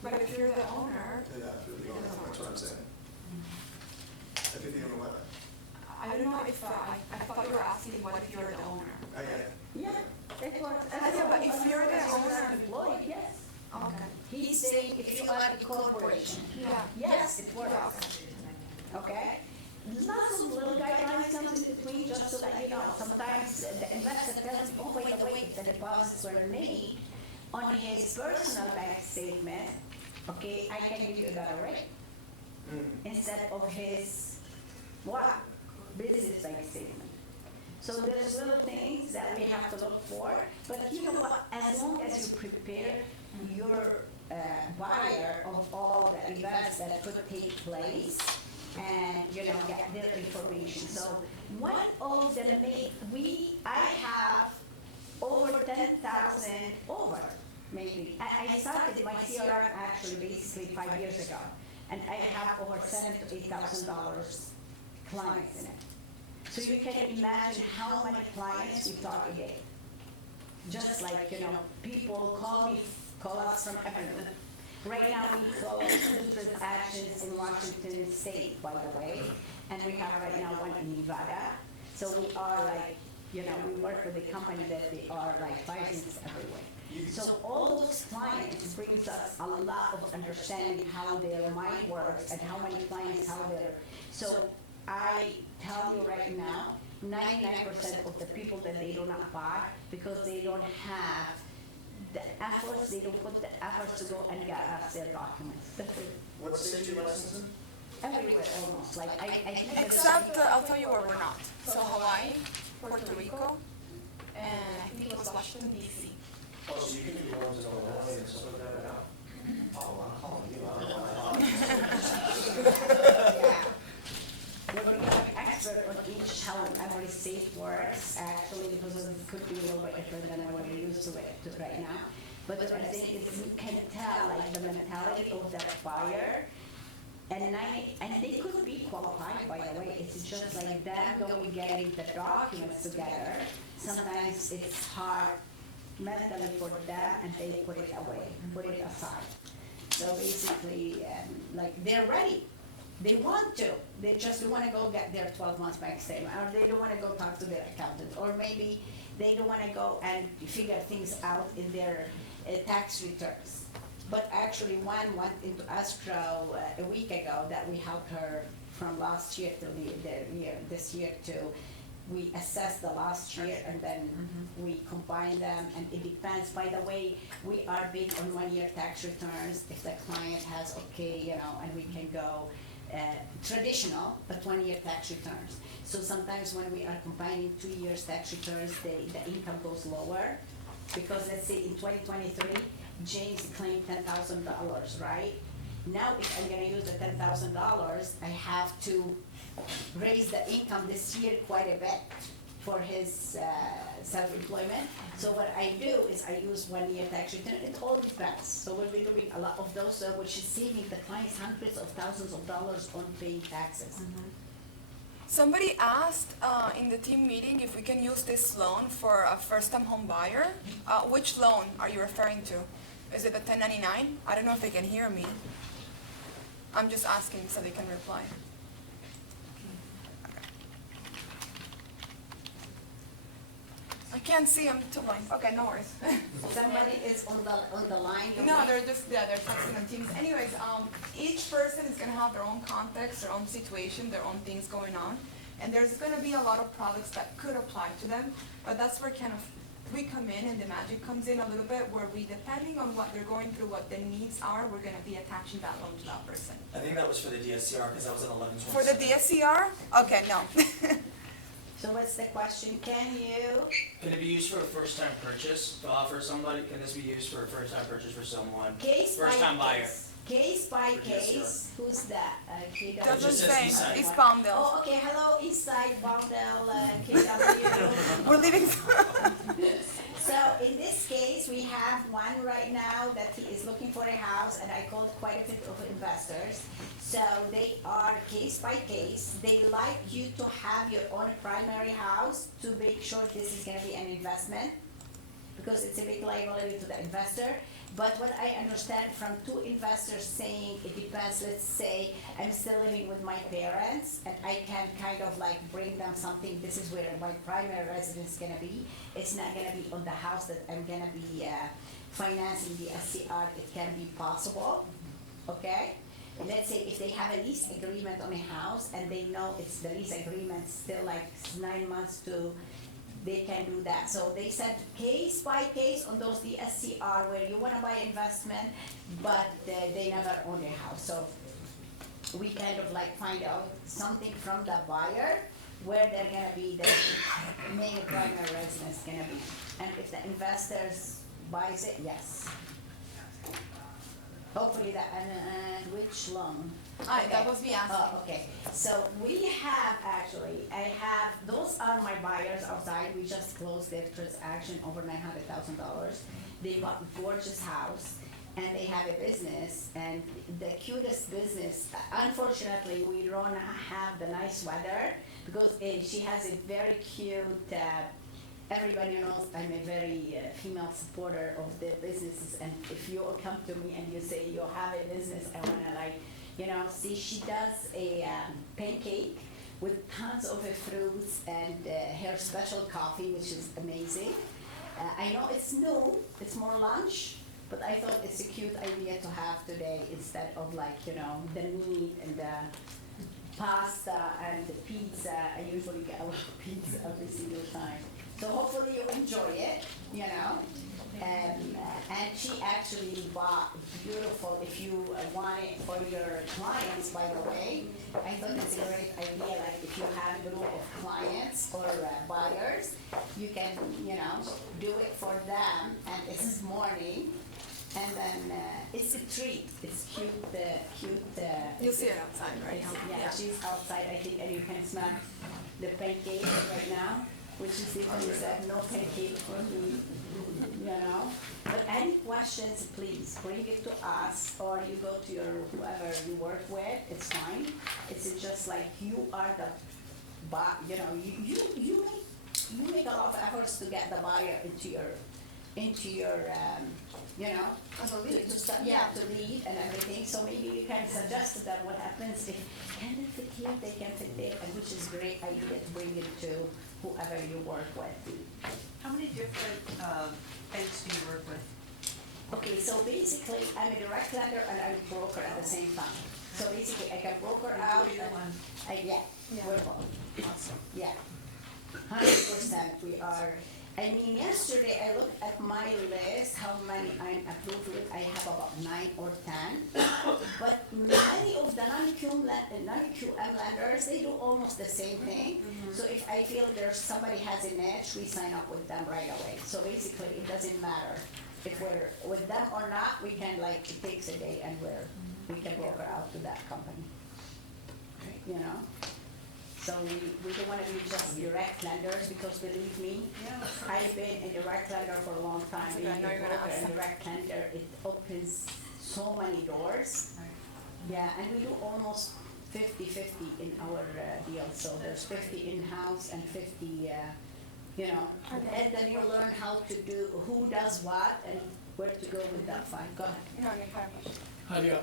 But if you're the owner, Yeah, if you're the owner, that's what I'm saying. If you're the owner, what? I don't know if, I thought you were asking what if you're the owner. Yeah, it works. Yeah, but if you're the owner- Employed, yes. Okay. He's saying if you are a corporation, Yeah. yes, it works. Okay? Lots of little guidelines comes in between, just so that you know. Sometimes the investor tells me, oh, by the way, the deposits were made on his personal bank statement, okay, I can give you a better rate instead of his, what, business bank statement. So there's little things that we have to look for, but you know what, as long as you prepare your buyer of all the events that could take place, and, you know, get their information. So one of the I have over 10,000 over, maybe. I started my CRM actually basically 5 years ago, and I have over $7,000 to $8,000 clients in it. So you can imagine how many clients we talk a day. Just like, you know, people call us from everywhere. Right now, we close 2 transactions in Washington State, by the way, and we have right now one in Nevada. So we are like, you know, we work with a company that they are like licensed everywhere. So all those clients brings us a lot of understanding how their mind works and how many clients, how they're, so I tell you right now, 99% of the people that they do not buy because they don't have the efforts, they don't put the efforts to go and get us their documents. What state are you licensed in? Everywhere almost, like I think it's- Except, I'll tell you where we're not. So Hawaii, Puerto Rico, and I think it was Washington DC. Oh, so you can do ones in Illinois and stuff like that now? Oh, I'm calling you, I don't know. Yeah. We're becoming expert on each how every state works, actually, because it could be a little bit different than what we're used to right now. But the thing is, you can tell, like, the mentality of that buyer, and they could be qualified, by the way. It's just like them going getting the documents together. Sometimes it's hard mentally for them, and they put it away, put it aside. So basically, like, they're ready. They want to. They just don't want to go get their 12 months bank statement, or they don't want to go talk to their accountant, or maybe they don't want to go and figure things out in their tax returns. But actually, one went into escrow a week ago that we helped her from last year to this year to. We assess the last year and then we combine them, and it depends. By the way, we are big on 1-year tax returns. If the client has okay, you know, and we can go traditional, but 1-year tax returns. So sometimes when we are combining 2 years tax returns, the income goes lower. Because let's say in 2023, James claimed $10,000, right? Now if I'm gonna use the $10,000, I have to raise the income this year quite a bit for his self-employment. So what I do is I use 1-year tax return. It all depends. So we'll be doing a lot of those, which is saving the clients hundreds of thousands of dollars on paying taxes. Somebody asked in the team meeting if we can use this loan for a first-time home buyer. Which loan are you referring to? Is it the 1099? I don't know if they can hear me. I'm just asking so they can reply. I can't see them too blind. Okay, no worries. Somebody is on the line. No, they're just, yeah, they're texting on Teams. Anyways, each person is gonna have their own context, their own situation, their own things going on. And there's gonna be a lot of products that could apply to them, but that's where kind of we come in and the magic comes in a little bit, where we, depending on what they're going through, what the needs are, we're gonna be attaching that loan to that person. I think that was for the DSCR, because that was at 11:27. For the DSCR? Okay, no. So what's the question? Can you? Can it be used for a first-time purchase, to offer somebody, can this be used for a first-time purchase for someone? Case by First-time buyer. case. Case by For yes, case. Who's that? KW. Doesn't just say, East Side. East Palmdale. Oh, okay. Hello, East Side, Palmdale, KW. We're leaving. So in this case, we have one right now that he is looking for a house, and I called quite a bit of investors. So they are case by case. They like you to have your own primary house to make sure this is gonna be an investment, because it's a big liability to the investor. But what I understand from two investors saying it depends, let's say I'm still living with my parents and I can kind of like bring them something, this is where my primary residence is gonna be. It's not gonna be on the house that I'm gonna be financing the SCR, it can be possible, okay? And let's say if they have a lease agreement on a house and they know it's the lease agreement still like 9 months to, they can do that. So they said case by case on those DSCR where you wanna buy investment, but they never own a house. So we kind of like find out something from the buyer where they're gonna be, the main primary residence gonna be. And if the investors buys it, yes. Hopefully that, and which loan? That was me asking. Oh, okay. So we have actually, those are my buyers outside. We just closed their transaction over $900,000. They bought a gorgeous house and they have a business, and the cutest business. Unfortunately, we don't have the nice weather because she has a very cute, everybody knows I'm a very female supporter of the businesses, and if you all come to me and you say you have a business, I wanna like, see, she does a pancake with tons of fruits and her special coffee, which is amazing. I know it's noon, it's more lunch, but I thought it's a cute idea to have today instead of like, the meat and the pasta and the pizza. I usually get a lot of pizza every single time. So hopefully you enjoy it, and she actually bought beautiful, if you want it for your clients, by the way. I thought it's a great idea, like if you have a group of clients or buyers, you can, do it for them, and it's morning, and then it's a treat. It's cute, You'll see it outside, right? Yeah, she's outside, I think, and you can smell the pancake right now, which is different. You said no pancake for me, But any questions, please bring it to us, or you go to your whoever you work with. It's fine. It's just like you are the, you make a lot of efforts to get the buyer into your, to lead and everything. So maybe you can suggest to them what happens if can they fit here, they can fit there, and which is great idea to bring it to whoever you work with. How many different banks do you work with? Okay, so basically, I'm a direct lender and I'm a broker at the same time. So basically, I can broker out. Either one. We're both. Awesome. Yeah, 100% we are. I mean, yesterday I looked at my list, how many I'm approved with. I have about 9 or 10. But many of the non-QM lenders, they do almost the same thing. So if I feel there's somebody has a niche, we sign up with them right away. So basically, it doesn't matter if we're with them or not. We can it takes a day and we can broker out to that company. So we don't want to be just direct lenders, because believe me, I've been a direct lender for a long time. Being a broker and direct lender, it opens so many doors. Yeah, and we do almost 50-50 in our deal. So there's 50 in-house and 50, and then you learn how to do, who does what and where to go with that fund. Go ahead. Hadia,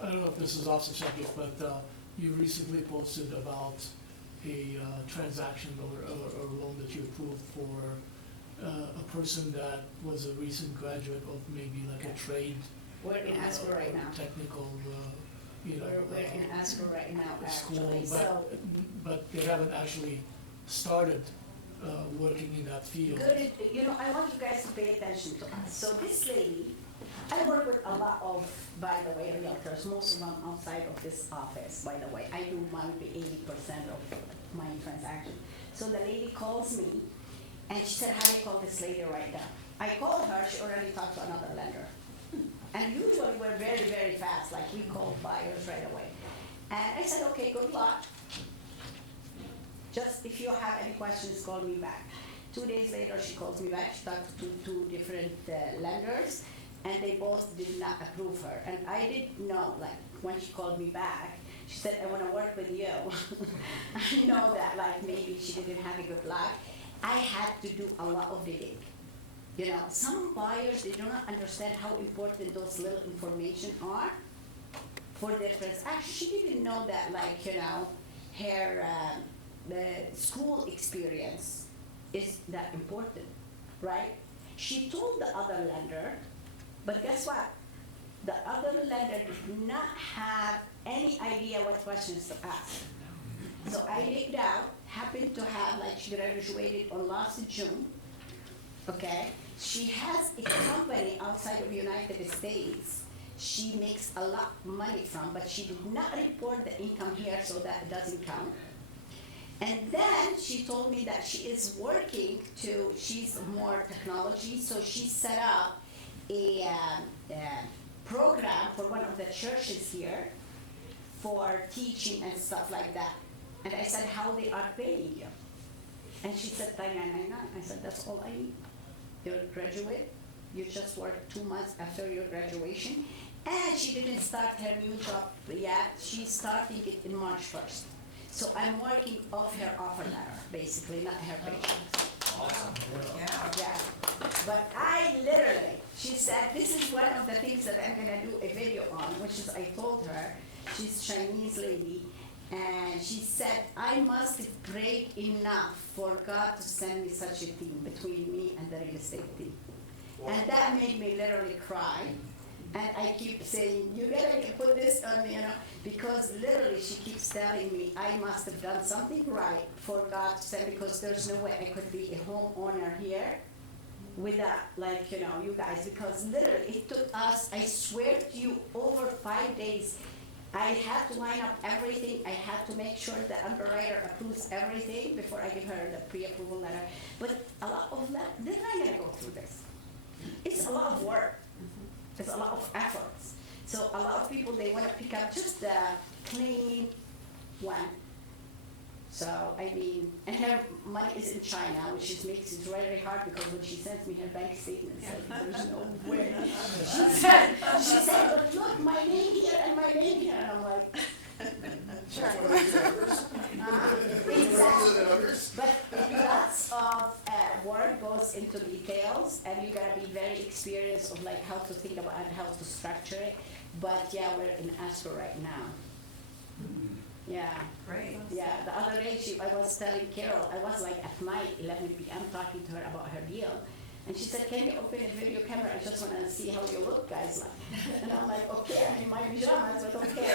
I don't know if this is off the subject, but you recently posted about a transaction or loan that you approved for a person that was a recent graduate of maybe like a trade. We're in escrow right now. Technical, We're in escrow right now, school, actually. but they haven't actually started working in that field. Good, I want you guys to pay attention to us. So this lady, I work with a lot of, by the way, realtors, most of them outside of this office, by the way. I do maybe 80% of my transaction. So the lady calls me, and she said, how do you call this lady right now? I called her, she already talked to another lender. And usually we're very, very fast, like we call buyers right away. And I said, okay, good luck. Just if you have any questions, call me back. 2 days later, she calls me back. She talked to two different lenders, and they both did not approve her. And I didn't know, like, when she called me back, she said, I want to work with you. I know that, like, maybe she didn't have a good luck. I had to do a lot of digging. You know, some buyers, they do not understand how important those little information are for their transaction. She didn't know that, like, you know, her the school experience is that important, right? She told the other lender, but guess what? The other lender did not have any idea what questions to ask. So I digged out, happened to have, like, she graduated on last June, okay? She has a company outside of the United States she makes a lot of money from, but she did not report the income here, so that it doesn't count. And then she told me that she is working she's more technology, so she set up a program for one of the churches here for teaching and stuff like that. And I said, how they are paying you? And she said, $9.99. I said, that's all I need. You're a graduate, you just worked 2 months after your graduation, and she didn't start her new job yet. She's starting it in March 1st. So I'm working off her offer letter, basically, not her paycheck. Awesome. Yeah. But I literally, she said, this is one of the things that I'm gonna do a video on, which is, I told her, she's a Chinese lady, and she said, I must have prayed enough for God to send me such a team between me and the real estate team. And that made me literally cry. And I keep saying, you gotta put this on me, you know, because literally she keeps telling me I must have done something right for God to send, because there's no way I could be a homeowner here without, like, you know, you guys, because literally it took us, I swear to you, over 5 days. I had to line up everything. I had to make sure the underwriter approves everything before I give her the pre-approval letter. But a lot of that, they're not gonna go through this. It's a lot of work. It's a lot of efforts. So a lot of people, they wanna pick up just the clean one. So, I mean, and her money is in China, which makes it very hard, because when she sends me her bank statements, like, there's no way. She said, but look, my name here and my name here, and I'm like, exactly. But lots of work goes into details, and you gotta be very experienced of, like, how to think about and how to structure it. But yeah, we're in escrow right now. Yeah. Great. Yeah, the other day I was telling Carol, I was like at night, 11 p.m. talking to her about her deal. And she said, can you open a video camera? I just want to see how you look, guys. Like. And I'm like, okay, I'm in my pajamas, but okay.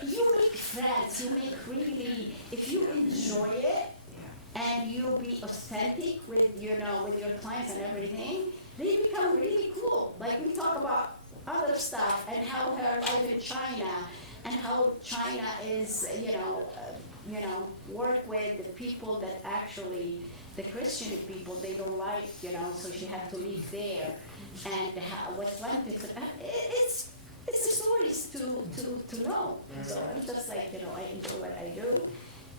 So, you make friends, you make really, if you enjoy it and you be authentic with, you know, with your clients and everything, they become really cool. Like, we talk about other stuff and how her life in China, and how China is, work with the people that actually, the Christian people, they don't like, so she had to leave there. And what went into it's the stories to know. So I'm just like, I enjoy what I do.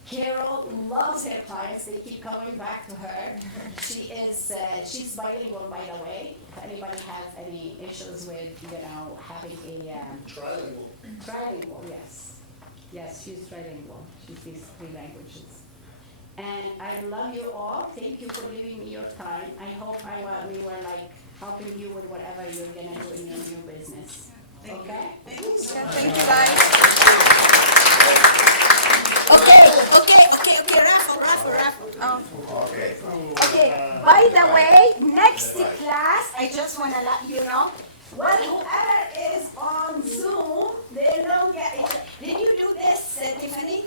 Carol loves her clients. They keep coming back to her. She is, she's bilingual, by the way. If anybody has any issues with, having a... Trilingual. Trilingual, yes. Yes, she's trilingual. She speaks 3 languages. And I love you all. Thank you for giving me your time. I hope we were like helping you with whatever you're gonna do in your new business. Okay? Thank you, guys. Okay, raffle. Okay. Okay, by the way, next class, I just want to let you know, whoever is on Zoom, they don't get it. Did you do this, Tiffany?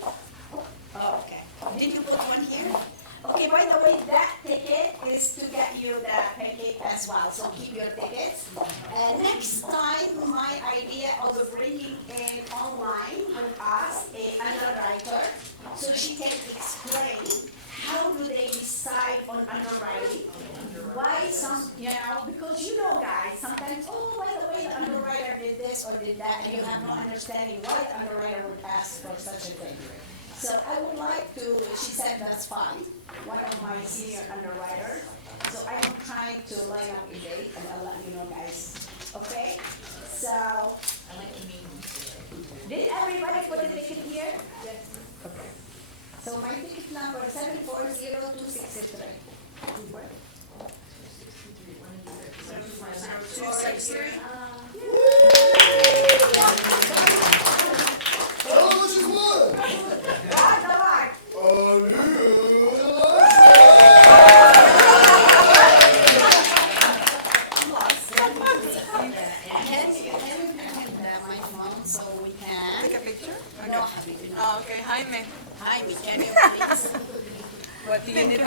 Oh, okay. Did you put one here? Okay, by the way, that ticket is to get you the pancake as well, so keep your tickets. Next time, my idea of bringing in online with us a underwriter so she can explain how do they decide on underwriting, why some, because guys, sometimes, oh, by the way, the underwriter did this or did that, and you have no understanding why the underwriter would ask for such a thing. So I would like to, she said that's fine, one of my senior underwriters. So I am trying to line up a date and I'll let you know, guys. Okay? So, did everybody put a ticket here? Yes. Okay. So my ticket number is 7402663. Oh, this is what? What the what? My phone so we can. Take a picture? No, Habibi, no. Oh, okay, Jaime. Hi, can you please? What do you need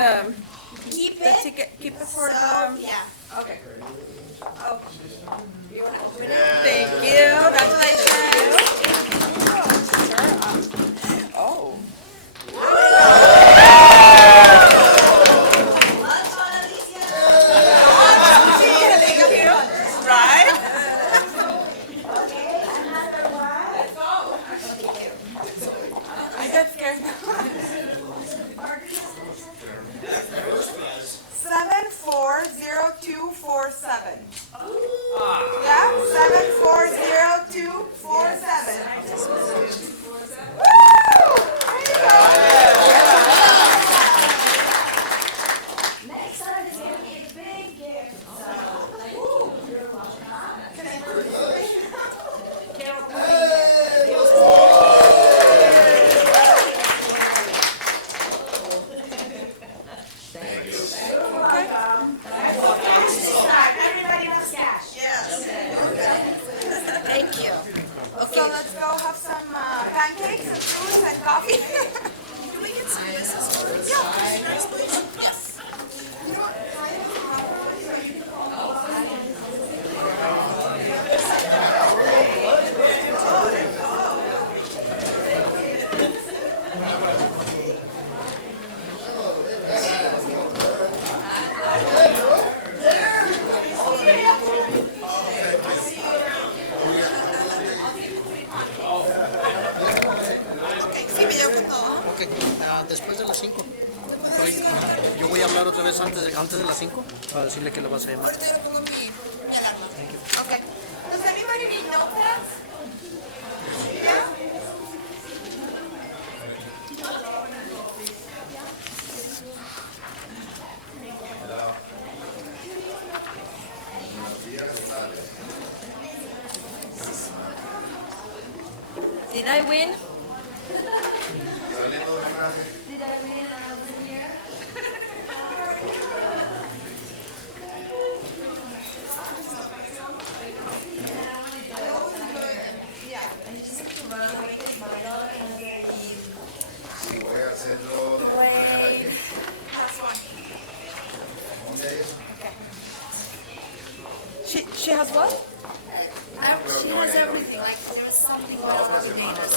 Keep the it. ticket? Keep it for So, the. yeah. Okay. Oh. You wanna open it? Thank you. Congratulations. Oh. Right? Okay, another one. I got scared. 740247. Yeah, 740247. Next time is gonna be a big gift. You're welcome. Carol, you're welcome. Cash this time. Everybody wants cash. Thank you. So let's go have some pancakes and fruits and coffee. Can we get some glasses? Yeah. Yes. Después de las 5. Yo voy a hablar otra vez antes de las 5 para decirle que lo va a hacer más. Okay. Does anybody need notepads? Yeah? Did I win? She has what? She has everything. Like there's something about coordinators.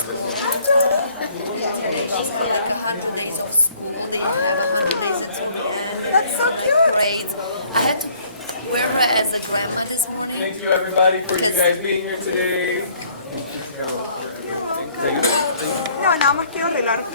Basically like 100 days of school. They have 100 days at school. That's so cute. Great. I had to wear her as a grandma this morning. Thank you everybody for you guys being here today. No, nada más quiero arreglar.